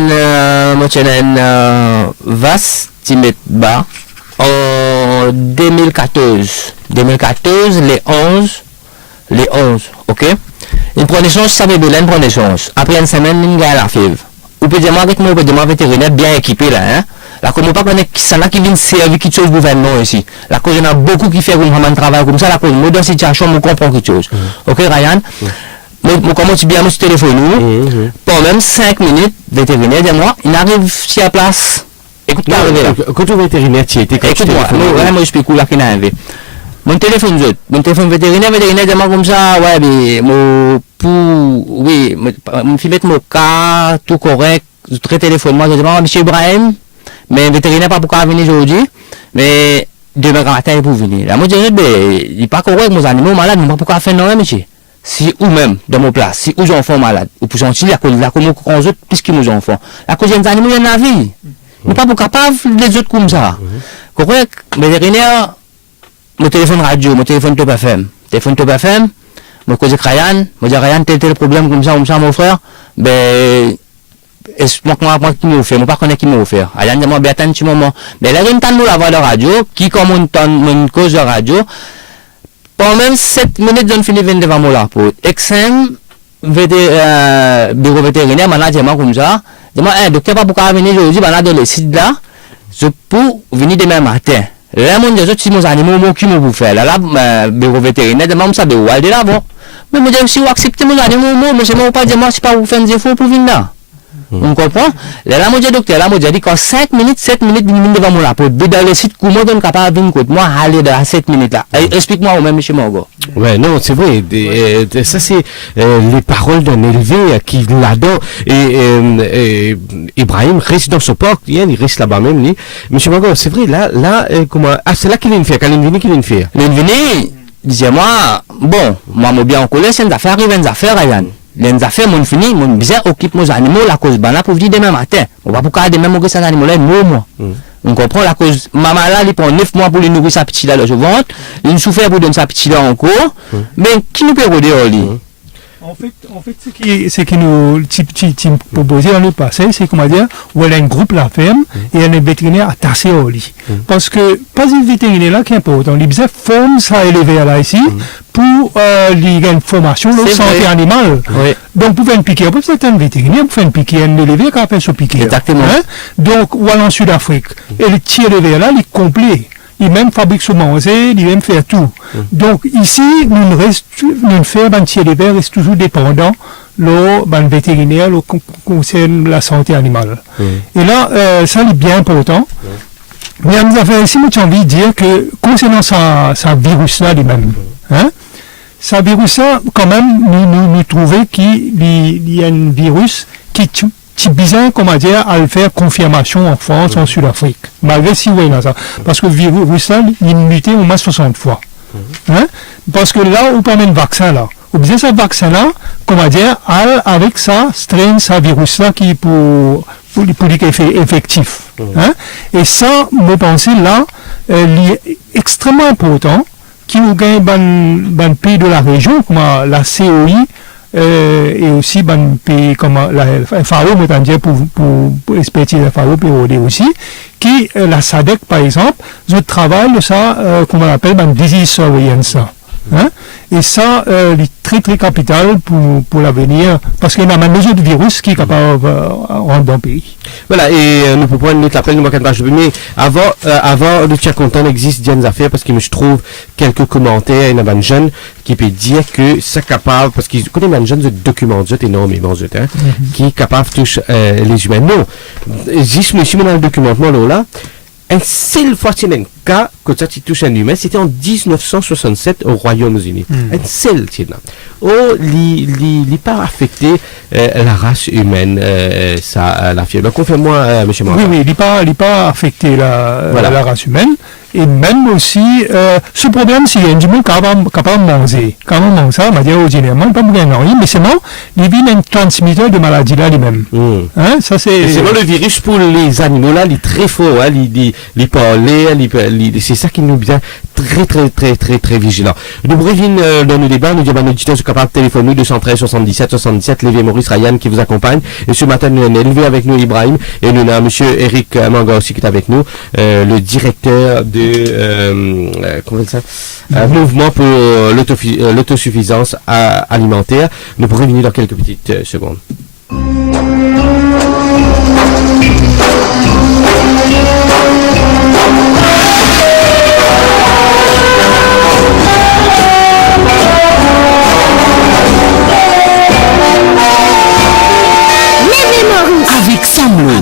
une vaste timide bas en 2014. 2014, les 11, ok? Il prend naissance, ça veut dire qu'il prend naissance. Après une semaine, il gagne la fièvre. Vous pouvez dire, avec moi, un vétérinaire bien équipé là, hein? Là, comme on ne peut pas connaître qui qui vient servir quelque chose au gouvernement ici. Là, il y en a beaucoup qui font un travail comme ça, là, moi, dans cette situation, je comprends quelque chose. Ok, Ryan? Moi, comment tu bien mon téléphone, pendant même 5 minutes, vétérinaire, dis-moi, il arrive sur la place. Écoute-moi, quand le vétérinaire, tu étais quand écoute-moi, moi, je explique où là qu'il est arrivé. Mon téléphone vétérinaire, dis-moi comme ça, ouais, mais, oui, je vais mettre mon cas, tout correct, je traite téléphone, moi, je dis, monsieur Ibrahim, mais vétérinaire pas pour venir aujourd'hui, mais demain matin, il peut venir. Là, moi, je dis, il n'est pas correct, mes animaux malades, je ne sais pas pourquoi faire non, monsieur. Si ou même dans mon place, si aux enfants malades, ou pour sentir la cause aux autres, puisque nos enfants, la cause des animaux, il y en a vie. Nous pas capable les autres comme ça. Correct, vétérinaire, mon téléphone radio, mon téléphone Top FM, mon cause Ryan, moi dis Ryan, tel problème comme ça, mon frère, ben, moi qui m'a offert, moi pas connaître qui m'a offert. Ryan dit moi, ben attends un petit moment. Mais là, j'entends nous la voix de radio, qui comme une cause de radio. Pendant même 7 minutes, je finis devant moi là pour XM, bureau vétérinaire, management comme ça. Dis-moi, docteur, pas pour venir aujourd'hui, dans le site là, je peux venir demain matin. Là, mon Dieu, si mes animaux, qui me faire là, bureau vétérinaire, demande ça de où aller là-bas. Mais je dis, si vous acceptez mes animaux, mais je ne pas dire, moi, c'est pas vous faire des efforts pour venir là. On comprend? Là, mon Dieu, docteur, là, mon Dieu, dit qu'en 7 minutes, devant mon lapin, dans le site, comment on est capable de venir, moi, aller dans 7 minutes là. Explique-moi, ou même, monsieur Morgo. Ouais, non, c'est vrai. Ça, c'est les paroles d'un élevé qui là-dedans. Et Ibrahim reste dans ce port, il reste là-bas même, lui. Monsieur Morgo, c'est vrai, là, comment. Ah, c'est là qu'il vient de faire, quand il vient de faire. Il vient, disais-moi, bon, moi, je bien en colère, c'est une affaire, Ryan. Les affaires, mon fini, mon bizarre occupe mes animaux, la cause, ben là, pour venir demain matin. On va pour garder même ces animaux là, moi. On comprend la cause. Maman là, il prend 9 mois pour les nourrir sa petite là, je vente. Il souffre pour donner sa petite là encore. Mais qui nous peut aider, lui? En fait, ce qui nous proposait dans le passé, c'est comment dire, où elle a un groupe la ferme et elle est vétérinaire attaché au lit. Parce que, pas une vétérinaire là qui est important. Il disait, forme ça élevé là ici, pour une formation de santé animale. Oui. Donc, pour faire une piquer, pour faire un vétérinaire, pour faire une piquer, un élevé qui a fait ce piquer. Exactement. Hein? Donc, ou en Sud-Afrique. Et le petit élevé là, il est complet. Il même fabrique son manger, il même fait tout. Donc ici, nous faisons un tiers de verre reste toujours dépendant le vétérinaire qui concerne la santé animale. Et là, ça est bien important. Mais nous avons ici, j'ai envie de dire que concernant sa virus-là lui-même, hein, sa virus-là, quand même, nous trouvons qu'il y a un virus qui c'est bizarre, comment dire, à le faire confirmation en France, en Sud-Afrique. Malgré si oui, là, ça. Parce que le virus, là, il est muté au moins 60 fois. Hein? Parce que là, on parle d'un vaccin, là. Ou bien, ce vaccin-là, comment dire, avec ça, strain, ça virus-là, qui pour effectif. Hein? Et ça, me pensez, là, il est extrêmement important, qui nous gagne dans pays de la région, comme la COI, et aussi pays comme la FAO, pour expertise la FAO, POD aussi, qui, la SADC par exemple, je travaille ça, qu'on appelle disease surveillance. Hein? Et ça, est très très capital pour l'avenir, parce qu'il y a un mesure de virus qui est capable de rentrer dans le pays. Voilà, et nous pouvons nous l'appel, nous manquons pas de mais avant de tiens content, existe des affaires, parce que je trouve quelques commentaires, il y a un jeune qui peut dire que c'est capable, parce qu'il connaît un jeune de document, énormément, qui est capable de toucher les humains. Non, juste, monsieur, dans le documentement, là, un seul fois, c'est un cas que ça touche un humain, c'était en 1967 au Royaume-Uni. Un seul, c'est là. Oh, il pas affecté la race humaine, ça, la fièvre. Confirme-moi, monsieur Morin. Oui, il pas affecté la race humaine. Et même aussi, ce problème, c'est qu'il y a un humain capable de manger. Quand on mange ça, on va dire, généralement, pas beaucoup rien, mais c'est bon, il vient un transmetteur de maladie là lui-même. Hein, ça c'est. C'est bon, le virus pour les animaux là, il est très fort, hein, il parlait, c'est ça qui nous bien très vigilant. Nous revenons dans nos débats, nous disons à nos auditeurs sont capables de téléphoner 213 77 77, Lévi Maurice Ryan qui vous accompagne. Et ce matin, nous avons élevé avec nous Ibrahim et nous avons monsieur Eric Manga aussi qui est avec nous, le directeur de comment ça mouvement pour l'autosuffisance alimentaire. Nous pourrons revenir dans quelques petites secondes. Avec Samlo.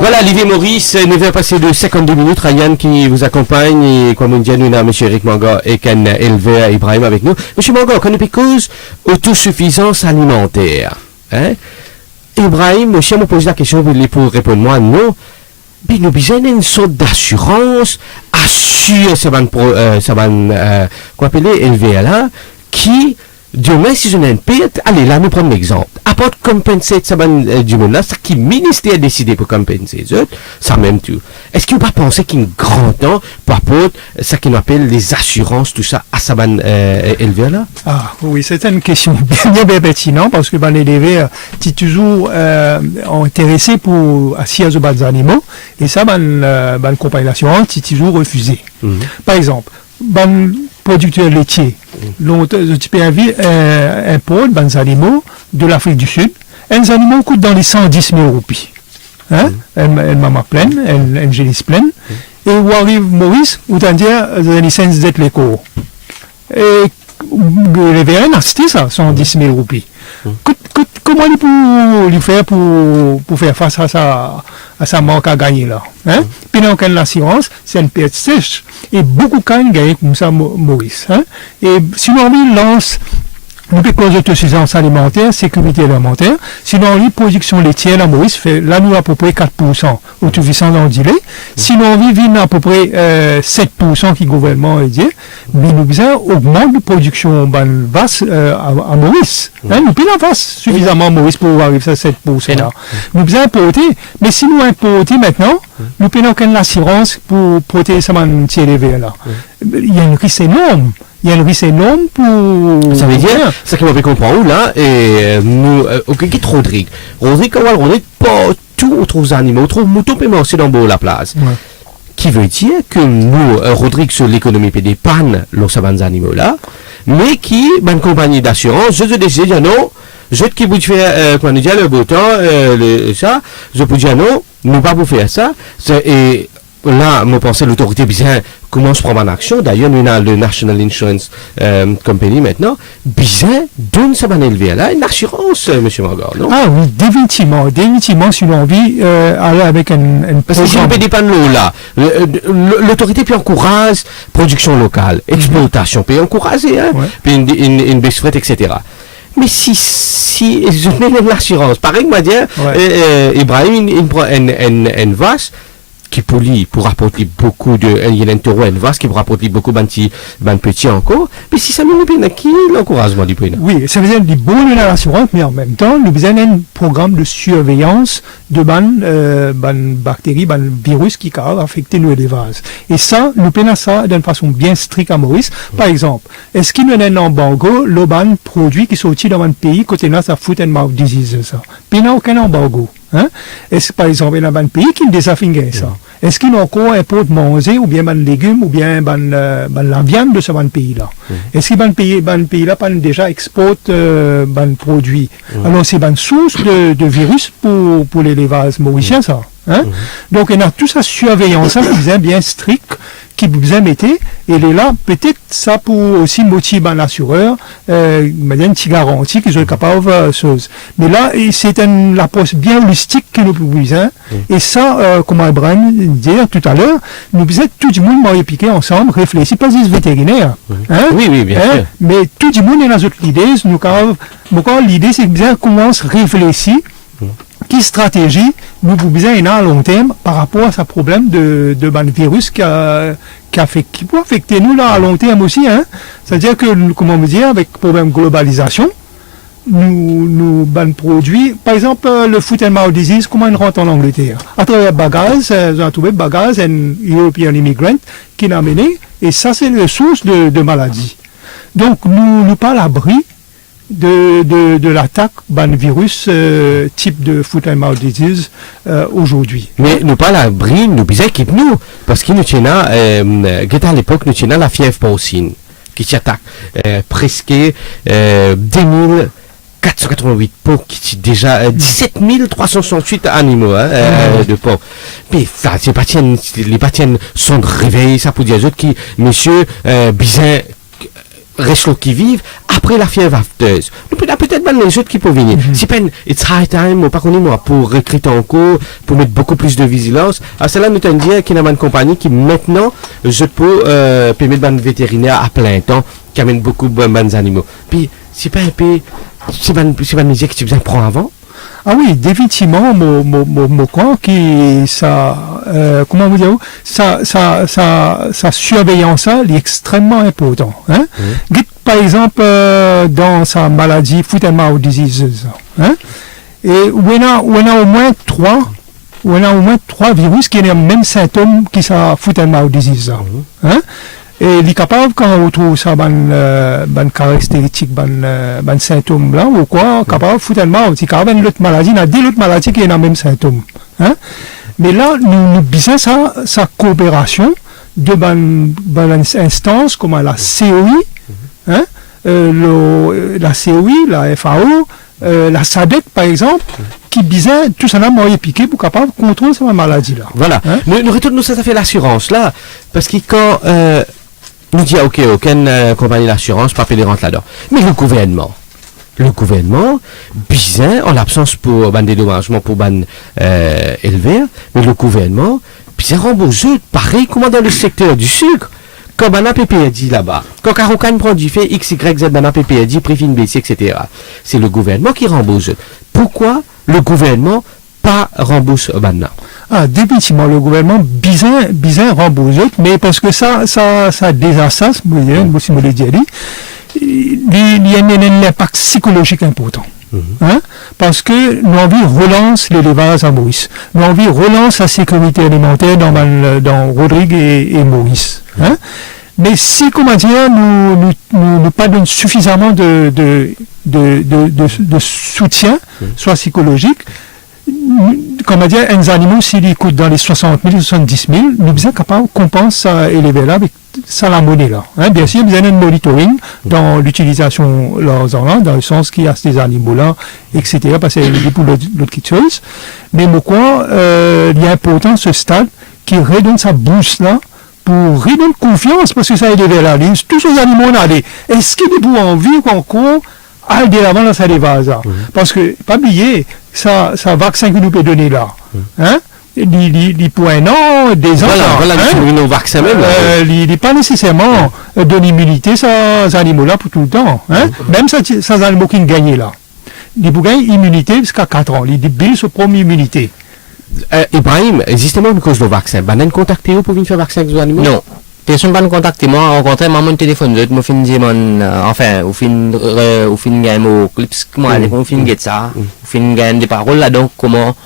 Voilà, Olivier Maurice, nous vient passer de 52 minutes. Ryan qui vous accompagne et comme on dit, nous avons M. Eric Manga et Ken Elver Ibrahim avec nous. M. Manga, qu'on nous cause autosuffisance alimentaire. Hein? Ibrahim, je me pose la question pour répondre moi, non. Mais nous avons une sorte d'assurance, assure ça va quoi appeler LVA là, qui demain, si je n'ai une perte, allez, là, nous prenons l'exemple. Apporte compenser ça du monde là, ça qui ministère a décidé pour compenser, ça même tout. Est-ce qu'il ne pas penser qu'il y a un grand temps pour apporter ça qu'on appelle les assurances, tout ça, à ça élevé là? Ah, oui, c'est une question bien pertinente parce que les élevés sont toujours intéressés pour assurer les animaux et ça, la compagnie d'assurance est toujours refusée. Par exemple, producteurs laitiers, tu peux importer des animaux de l'Afrique du Sud. Les animaux coûtent dans les 110 000 roupies. Hein? Une maman pleine, une génisse pleine. Et où arrive Maurice, où t'as dit, les licences d'être les cours. Et les VN, c'était ça, 110 000 roupies. Comment il peut faire pour faire face à sa manque à gagner là? Hein? Puis dans l'assurance, c'est une perte sèche. Et beaucoup de gens gagnent comme ça, Maurice. Hein? Et si on lance une cause d'autosuffisance alimentaire, sécurité alimentaire, sinon on production laitière, la Maurice fait, là nous à peu près 4%, autosuffisance en dilé. Sinon on vit à peu près 7% qui gouvernement a dit, mais nous besoin augmenter la production vaste à Maurice. Hein, nous payons la vaste suffisamment Maurice pour arriver à 7% là. Nous besoin importer, mais si nous importer maintenant, nous payons aucune assurance pour protéger ça élevé là. Il y a un risque énorme. Il y a un risque énorme pour... Ça veut dire, ça qui m'a fait comprendre, là, et nous, ok, qui est Rodrigue. Rodrigue, pas tout autres animaux, autres moutons, mais aussi dans la place. Ouais. Qui veut dire que nous, Rodrigue, sur l'économie, des pannes, les savants animaux là, mais qui, une compagnie d'assurance, je décide, dire non, je qui vous faire, quand on dit le beau temps, ça, je peux dire non, nous pas vous faire ça, et, là, moi, pensais l'autorité bien commence à prendre en action. D'ailleurs, nous avons le National Insurance Company maintenant. Bien, donne ça élevé là, une assurance, M. Mangor, non? Ah oui, définitivement, si l'on vit aller avec un parce que si on paie des panneaux là, l'autorité puis encourage production locale, exploitation, puis encourage, hein, puis une baisse fret, etc. Mais si je mets l'assurance, pareil que m'a dit, Ibrahim, il prend une vache, qui pour apporter beaucoup de il y a un taureau une vache qui pour apporter beaucoup de petits encore, mais si ça nous bien qui l'encouragement du prix. Oui, ça veut dire du bon de l'assurance, mais en même temps nous besoin d'un programme de surveillance de bactéries, virus qui peuvent affecter nos élevages. Et ça, nous prenons ça d'une façon bien stricte à Maurice. Par exemple, est-ce qu'il y a un embargo, le produit qui sorti dans un pays côté là ça fout un mouth disease ça. Puis il n'y a aucun embargo. Hein? Est-ce par exemple il y a un pays qui désaffine ça? Est-ce qu'il y a encore un pot de manger ou bien des légumes ou bien la viande de ce pays là? Est-ce qu'il y a un pays là qui déjà exporte des produits? Alors c'est une source de virus pour l'élevage mauricien ça. Hein? Donc il y a toute sa surveillance bien stricte qui vous mettre et il est là peut-être ça pour aussi motiver l'assureur une petite garantie qu'ils sont capables de choses. Mais là c'est une approche bien holistique que nous proposons et ça comme Abraham dit tout à l'heure nous besoin tout le monde m'aurait piqué ensemble réfléchir pas juste vétérinaire hein? Oui bien sûr. Mais tout le monde est dans notre idée nous l'idée c'est bien commence à réfléchir qui stratégie nous besoin à long terme par rapport à ce problème de virus qui peut affecter nous là à long terme aussi hein. C'est-à-dire que comment vous dire avec le problème de globalisation nous produits par exemple le foot and mouth disease comment il rentre en Angleterre à travers bagages on a trouvé bagages un European immigrant qui l'a amené et ça c'est la source de maladie donc nous pas à l'abri de l'attaque d'un virus type de foot and mouth disease aujourd'hui. Mais nous pas à l'abri, nous besoin équipe nous parce qu'il nous tient à l'époque nous tient la fièvre porcine. qui attaque presque 2488 pots qui déjà 17 368 animaux de pots. Mais ça, les patients sont réveillés, ça pour dire aux autres qui, monsieur, bizarre, restent qui vivent après la fièvre afteuse. Peut-être même les autres qui peuvent venir. Si pas it's high time, pas connu moi, pour recruter encore, pour mettre beaucoup plus de vigilance. Alors cela nous tient dire qu'il y a une compagnie qui maintenant, je peux permettre un vétérinaire à plein temps, qui amène beaucoup de bons animaux. Puis, c'est pas un peu, c'est pas une mesure que tu besoin de prendre avant? Ah oui, définitivement, mon crois que ça, comment vous dire, sa surveillance, elle est extrêmement important, hein. Par exemple, dans sa maladie foot and mouth disease, hein, et on a au moins trois virus qui ont les mêmes symptômes que sa foot and mouth disease, hein. Et il est capable, quand on retrouve ça, ban caractéristique, ban symptômes là, ou quoi, capable, foot and mouth, c'est capable une autre maladie, il y a deux autres maladies qui ont les mêmes symptômes, hein. Mais là, nous bisons sa coopération de ban instance comme la COI, hein, la COI, la FAO, la SADC par exemple, qui bisait tout ça là moyen piqué pour capable contrôler cette maladie là. Voilà. Hein? Nous retournons ça fait l'assurance là, parce que quand nous dit ok, aucune compagnie d'assurance pas payer les rentes là-dedans. Mais le gouvernement, bizarre, en l'absence pour ban dédommagement pour ban éleveur, mais le gouvernement, bizarre rembourse pareil comme dans le secteur du sucre. Quand Bana PPD là-bas, quand Carocan prend du fait X, Y, Z, Bana PPD, prix fin baissé, etc. C'est le gouvernement qui rembourse. Pourquoi le gouvernement pas rembourse Bana? Ah, définitivement, le gouvernement bizarre rembourse, mais parce que ça désastre, si vous le dites, il y a un impact psychologique important. Hein? Parce que nous envie relance l'élevage à Maurice. Nous envie relance la sécurité alimentaire dans Rodrigue et Maurice. Hein? Mais si, comment dire, nous pas donne suffisamment de soutien, soit psychologique, comment dire, un animal, s'il coûte dans les 60 000, 70 000, nous sommes capables de compenser ça élevé là avec ça la monnaie là. Hein? Bien sûr, nous avons un monitoring dans l'utilisation dans le sens qu'il y a ces animaux là, etc. Parce que c'est pour l'autre chose. Mais pourquoi il y a important ce stade qui redonne sa bouche là pour redonner confiance parce que ça est élevé là. Tous ces animaux là, est-ce qu'il est pour envie encore aller de l'avant dans sa élevage là? Parce que, pas oublier, ça vaccin que nous peut donner là. Hein? Il pour un an, des ans. Voilà, nos vaccins même. Il n'est pas nécessairement de l'immunité, ces animaux-là, pour tout le temps. Hein? Même ces animaux qui ont gagné là. Il pour gagner immunité jusqu'à 4 ans. Il build sa première immunité. Ibrahim, justement, à cause du vaccin, vous contacté pour venir faire vaccin avec les animaux? Non. Personne pas contacté moi, au contraire, mon téléphone, je me fin dire enfin, au fin gagne au clips, moi, au fin get ça, au fin gagne des paroles là, donc comment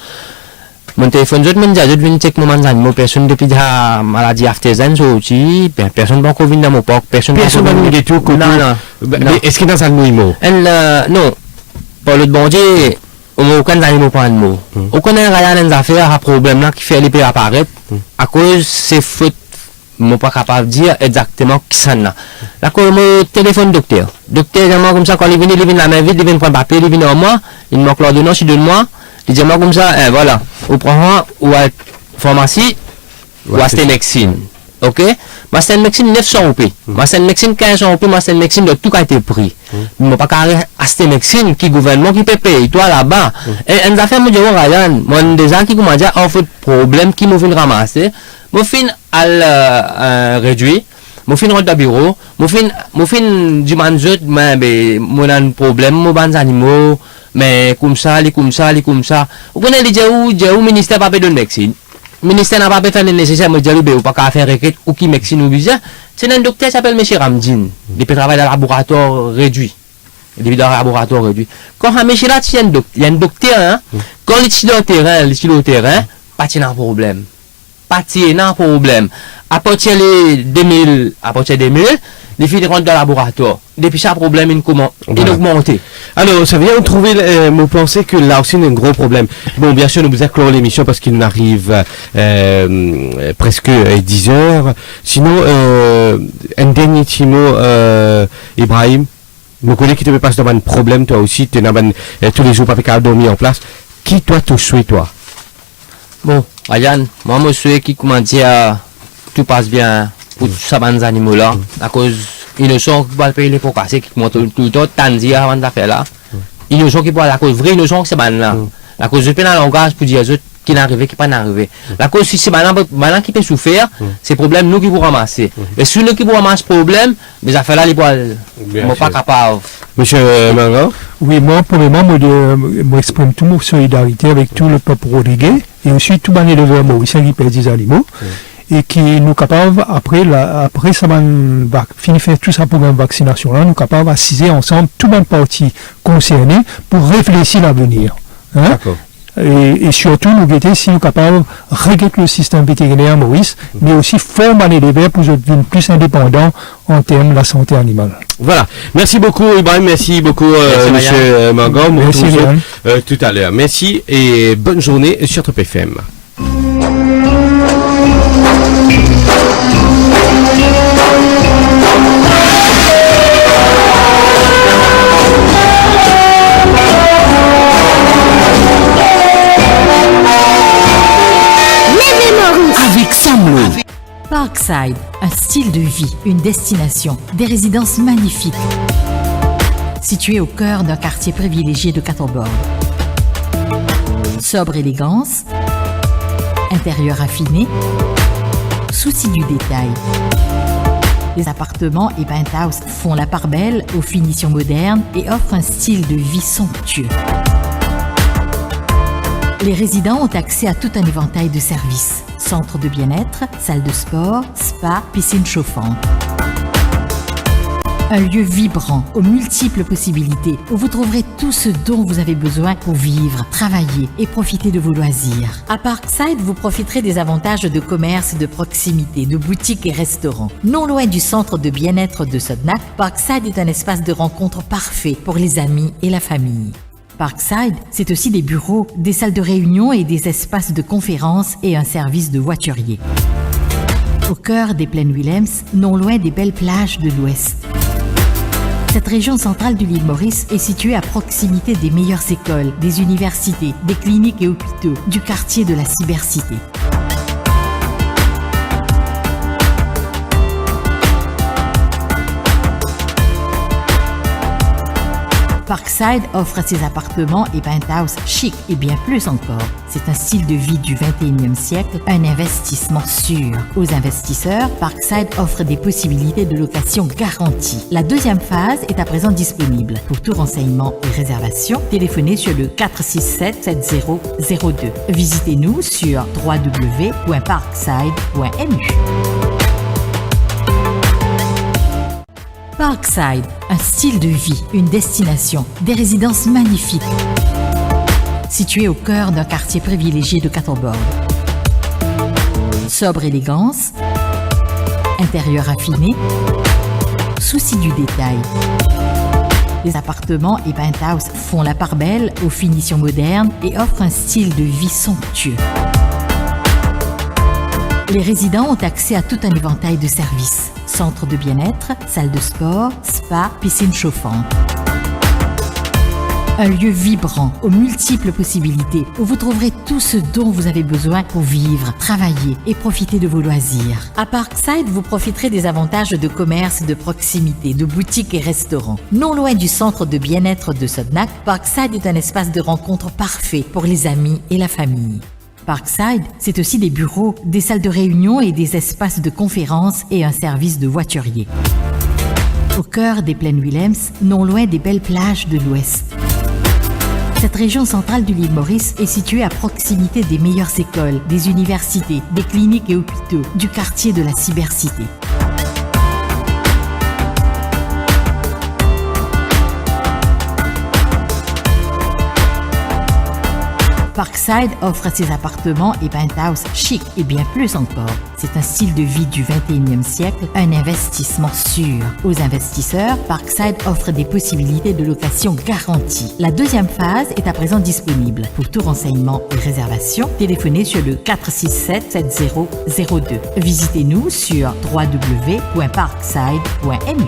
mon téléphone, je me dis, je viens check mon animaux, personne depuis la maladie artésane, aussi, personne pas Covid dans mon porc, personne pas du tout, non. Est-ce qu'il y a des animaux? Non, pas le bon Dieu, aucun animal pas animaux. Aucun rien des affaires à problème là qui fait les apparaître, à cause c'est faute. Je ne suis pas capable de dire exactement qui c'est là. Là, quand je téléphone docteur. Docteur, comme ça, quand il vient la main vide, il vient prendre papier, il vient en moi, il manque l'ordonnance, il donne moi, il dit moi comme ça, voilà, au prend ou à pharmacie, ou à Stémexine. Ok? Ma Stémexine 900 OP. Ma Stémexine 1500 OP, ma Stémexine de tout a été pris. Je ne pas carré à Stémexine qui gouvernement qui peut payer, toi là-bas. Et une affaire, moi, je dis, Ryan, moi, des gens qui commencent à dire, en fait, problème qui m'ont fait ramasser. Mon fin à réduire, mon fin rentre au bureau, mon fin du manjot, mais mon un problème, mon ban animaux, mais comme ça. Vous connaissez les où ministère pas de médecine. Ministère n'a pas fait le nécessaire, mais j'ai ou pas qu'à faire requête ou qui médecine ou bizarre. C'est un docteur qui s'appelle M. Ramdin. Il peut travailler dans le laboratoire réduit. Il est dans le laboratoire réduit. Quand un monsieur là, il y a un docteur, hein, quand il est sur le terrain, pas de problème. Pas de problème. à partir de 2000, les filles rentrent dans le laboratoire. Depuis ça, le problème est augmenté. Alors, ça vient de trouver, me penser que là aussi, il y a un gros problème. Bon, bien sûr, nous vous clore l'émission parce qu'il nous arrive presque 10 heures. Sinon, un dernier petit mot, Ibrahim. Je connais qui te passe dans un problème, toi aussi, tu es tous les jours pas qu'à dormir en place. Qui toi te souhaite, toi? Bon, Ayane, moi, je souhaite qui, comment dire, tout passe bien pour tous ces animaux-là, à cause innocents qui vont payer les pots cassés, qui montent tout le temps, tant de dire avant d'affaire là. Innocents qui vont à la cause vraie innocents, c'est là. La cause de peine à langage pour dire aux autres qui n'arrivent, qui pas n'arrivent. La cause, si c'est maintenant qui peut souffrir, c'est problème nous qui vous ramasser. Et si nous qui vous ramassent problème, les affaires là, ils ne sont pas capables. Monsieur Mango? Oui, moi, premièrement, moi, exprime toute ma solidarité avec tout le peuple rodriguais et aussi tout les éleveurs mauriciens qui perdent des animaux. Et qui nous capables, après ça fini faire tout ça pour une vaccination là, nous capables d'assiser ensemble tout le parti concerné pour réfléchir à l'avenir. Hein? Et surtout, nous guetter si nous capables de régler le système vétérinaire Maurice, mais aussi former les éleveurs pour devenir plus indépendants en termes de la santé animale. Voilà. Merci beaucoup, Ibrahim. Merci beaucoup, monsieur Mangom. Merci, tout à l'heure. Merci et bonne journée sur Top FM. Parkside, un style de vie, une destination, des résidences magnifiques. Situé au cœur d'un quartier privilégié de Catherbourg. Sobre élégance, intérieur affiné, souci du détail. Les appartements et penthouses font la part belle aux finitions modernes et offrent un style de vie somptueux. Les résidents ont accès à tout un éventail de services. Centre de bien-être, salle de sport, spa, piscine chauffante. Un lieu vibrant, aux multiples possibilités, où vous trouverez tout ce dont vous avez besoin pour vivre, travailler et profiter de vos loisirs. À Parkside, vous profiterez des avantages de commerce de proximité, de boutiques et restaurants. Non loin du centre de bien-être de Sodnak, Parkside est un espace de rencontre parfait pour les amis et la famille. Parkside, c'est aussi des bureaux, des salles de réunion et des espaces de conférences et un service de voiturier. Au cœur des plaines Willems, non loin des belles plages de l'Ouest. Cette région centrale de l'île Maurice est située à proximité des meilleures écoles, des universités, des cliniques et hôpitaux, du quartier de la cybercité. Parkside offre ses appartements et penthouses chics et bien plus encore. C'est un style de vie du 21e siècle, un investissement sûr. Aux investisseurs, Parkside offre des possibilités de location garanties. La deuxième phase est à présent disponible. Pour tout renseignement et réservation, téléphonez sur le 467-7002. Visitez-nous sur www.parkside.nu. Parkside, un style de vie, une destination, des résidences magnifiques. Situé au cœur d'un quartier privilégié de Catherbourg. Sobre élégance, intérieur affiné, souci du détail. Les appartements et penthouses font la part belle aux finitions modernes et offrent un style de vie somptueux. Les résidents ont accès à tout un éventail de services. Centre de bien-être, salle de sport, spa, piscine chauffante. Un lieu vibrant, aux multiples possibilités, où vous trouverez tout ce dont vous avez besoin pour vivre, travailler et profiter de vos loisirs. À Parkside, vous profiterez des avantages de commerce de proximité, de boutiques et restaurants. Non loin du centre de bien-être de Sodnak, Parkside est un espace de rencontre parfait pour les amis et la famille. Parkside, c'est aussi des bureaux, des salles de réunion et des espaces de conférences et un service de voiturier. Au cœur des plaines Willems, non loin des belles plages de l'Ouest. Cette région centrale de l'île Maurice est située à proximité des meilleures écoles, des universités, des cliniques et hôpitaux, du quartier de la cybercité. Parkside offre ses appartements et penthouse chic et bien plus encore. C'est un style de vie du 21e siècle, un investissement sûr. Aux investisseurs, Parkside offre des possibilités de location garanties. La deuxième phase est à présent disponible. Pour tout renseignement et réservation, téléphonez sur le 467-7002. Visitez-nous sur www.parkside.mu.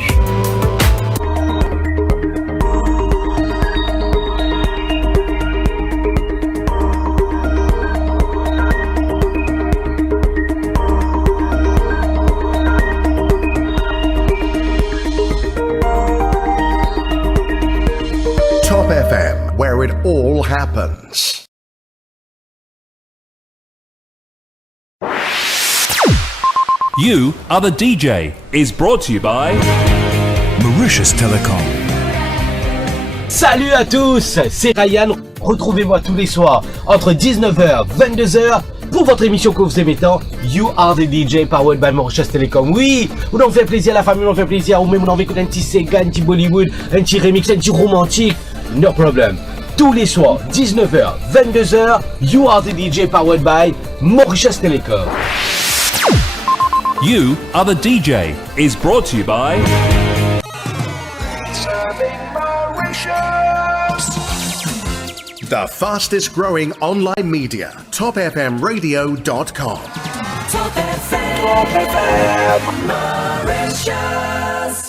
Top FM, where it all happens. You Are the DJ is brought to you by Mauritius Telecom. Salut à tous, c'est Ryan. Retrouvez-moi tous les soirs entre 19h et 22h pour votre émission que vous aimez tant, You Are the DJ powered by Mauritius Telecom. Oui, vous nous fait plaisir, la famille nous fait plaisir, ou même vous écouter un petit Sega, un petit Bollywood, un petit remix, un petit romantique. No problem. Tous les soirs, 19h, 22h, You Are the DJ powered by Mauritius Telecom. You Are the DJ is brought to you by The fastest growing online media, topfmradio.com. Top FM, Mauritius.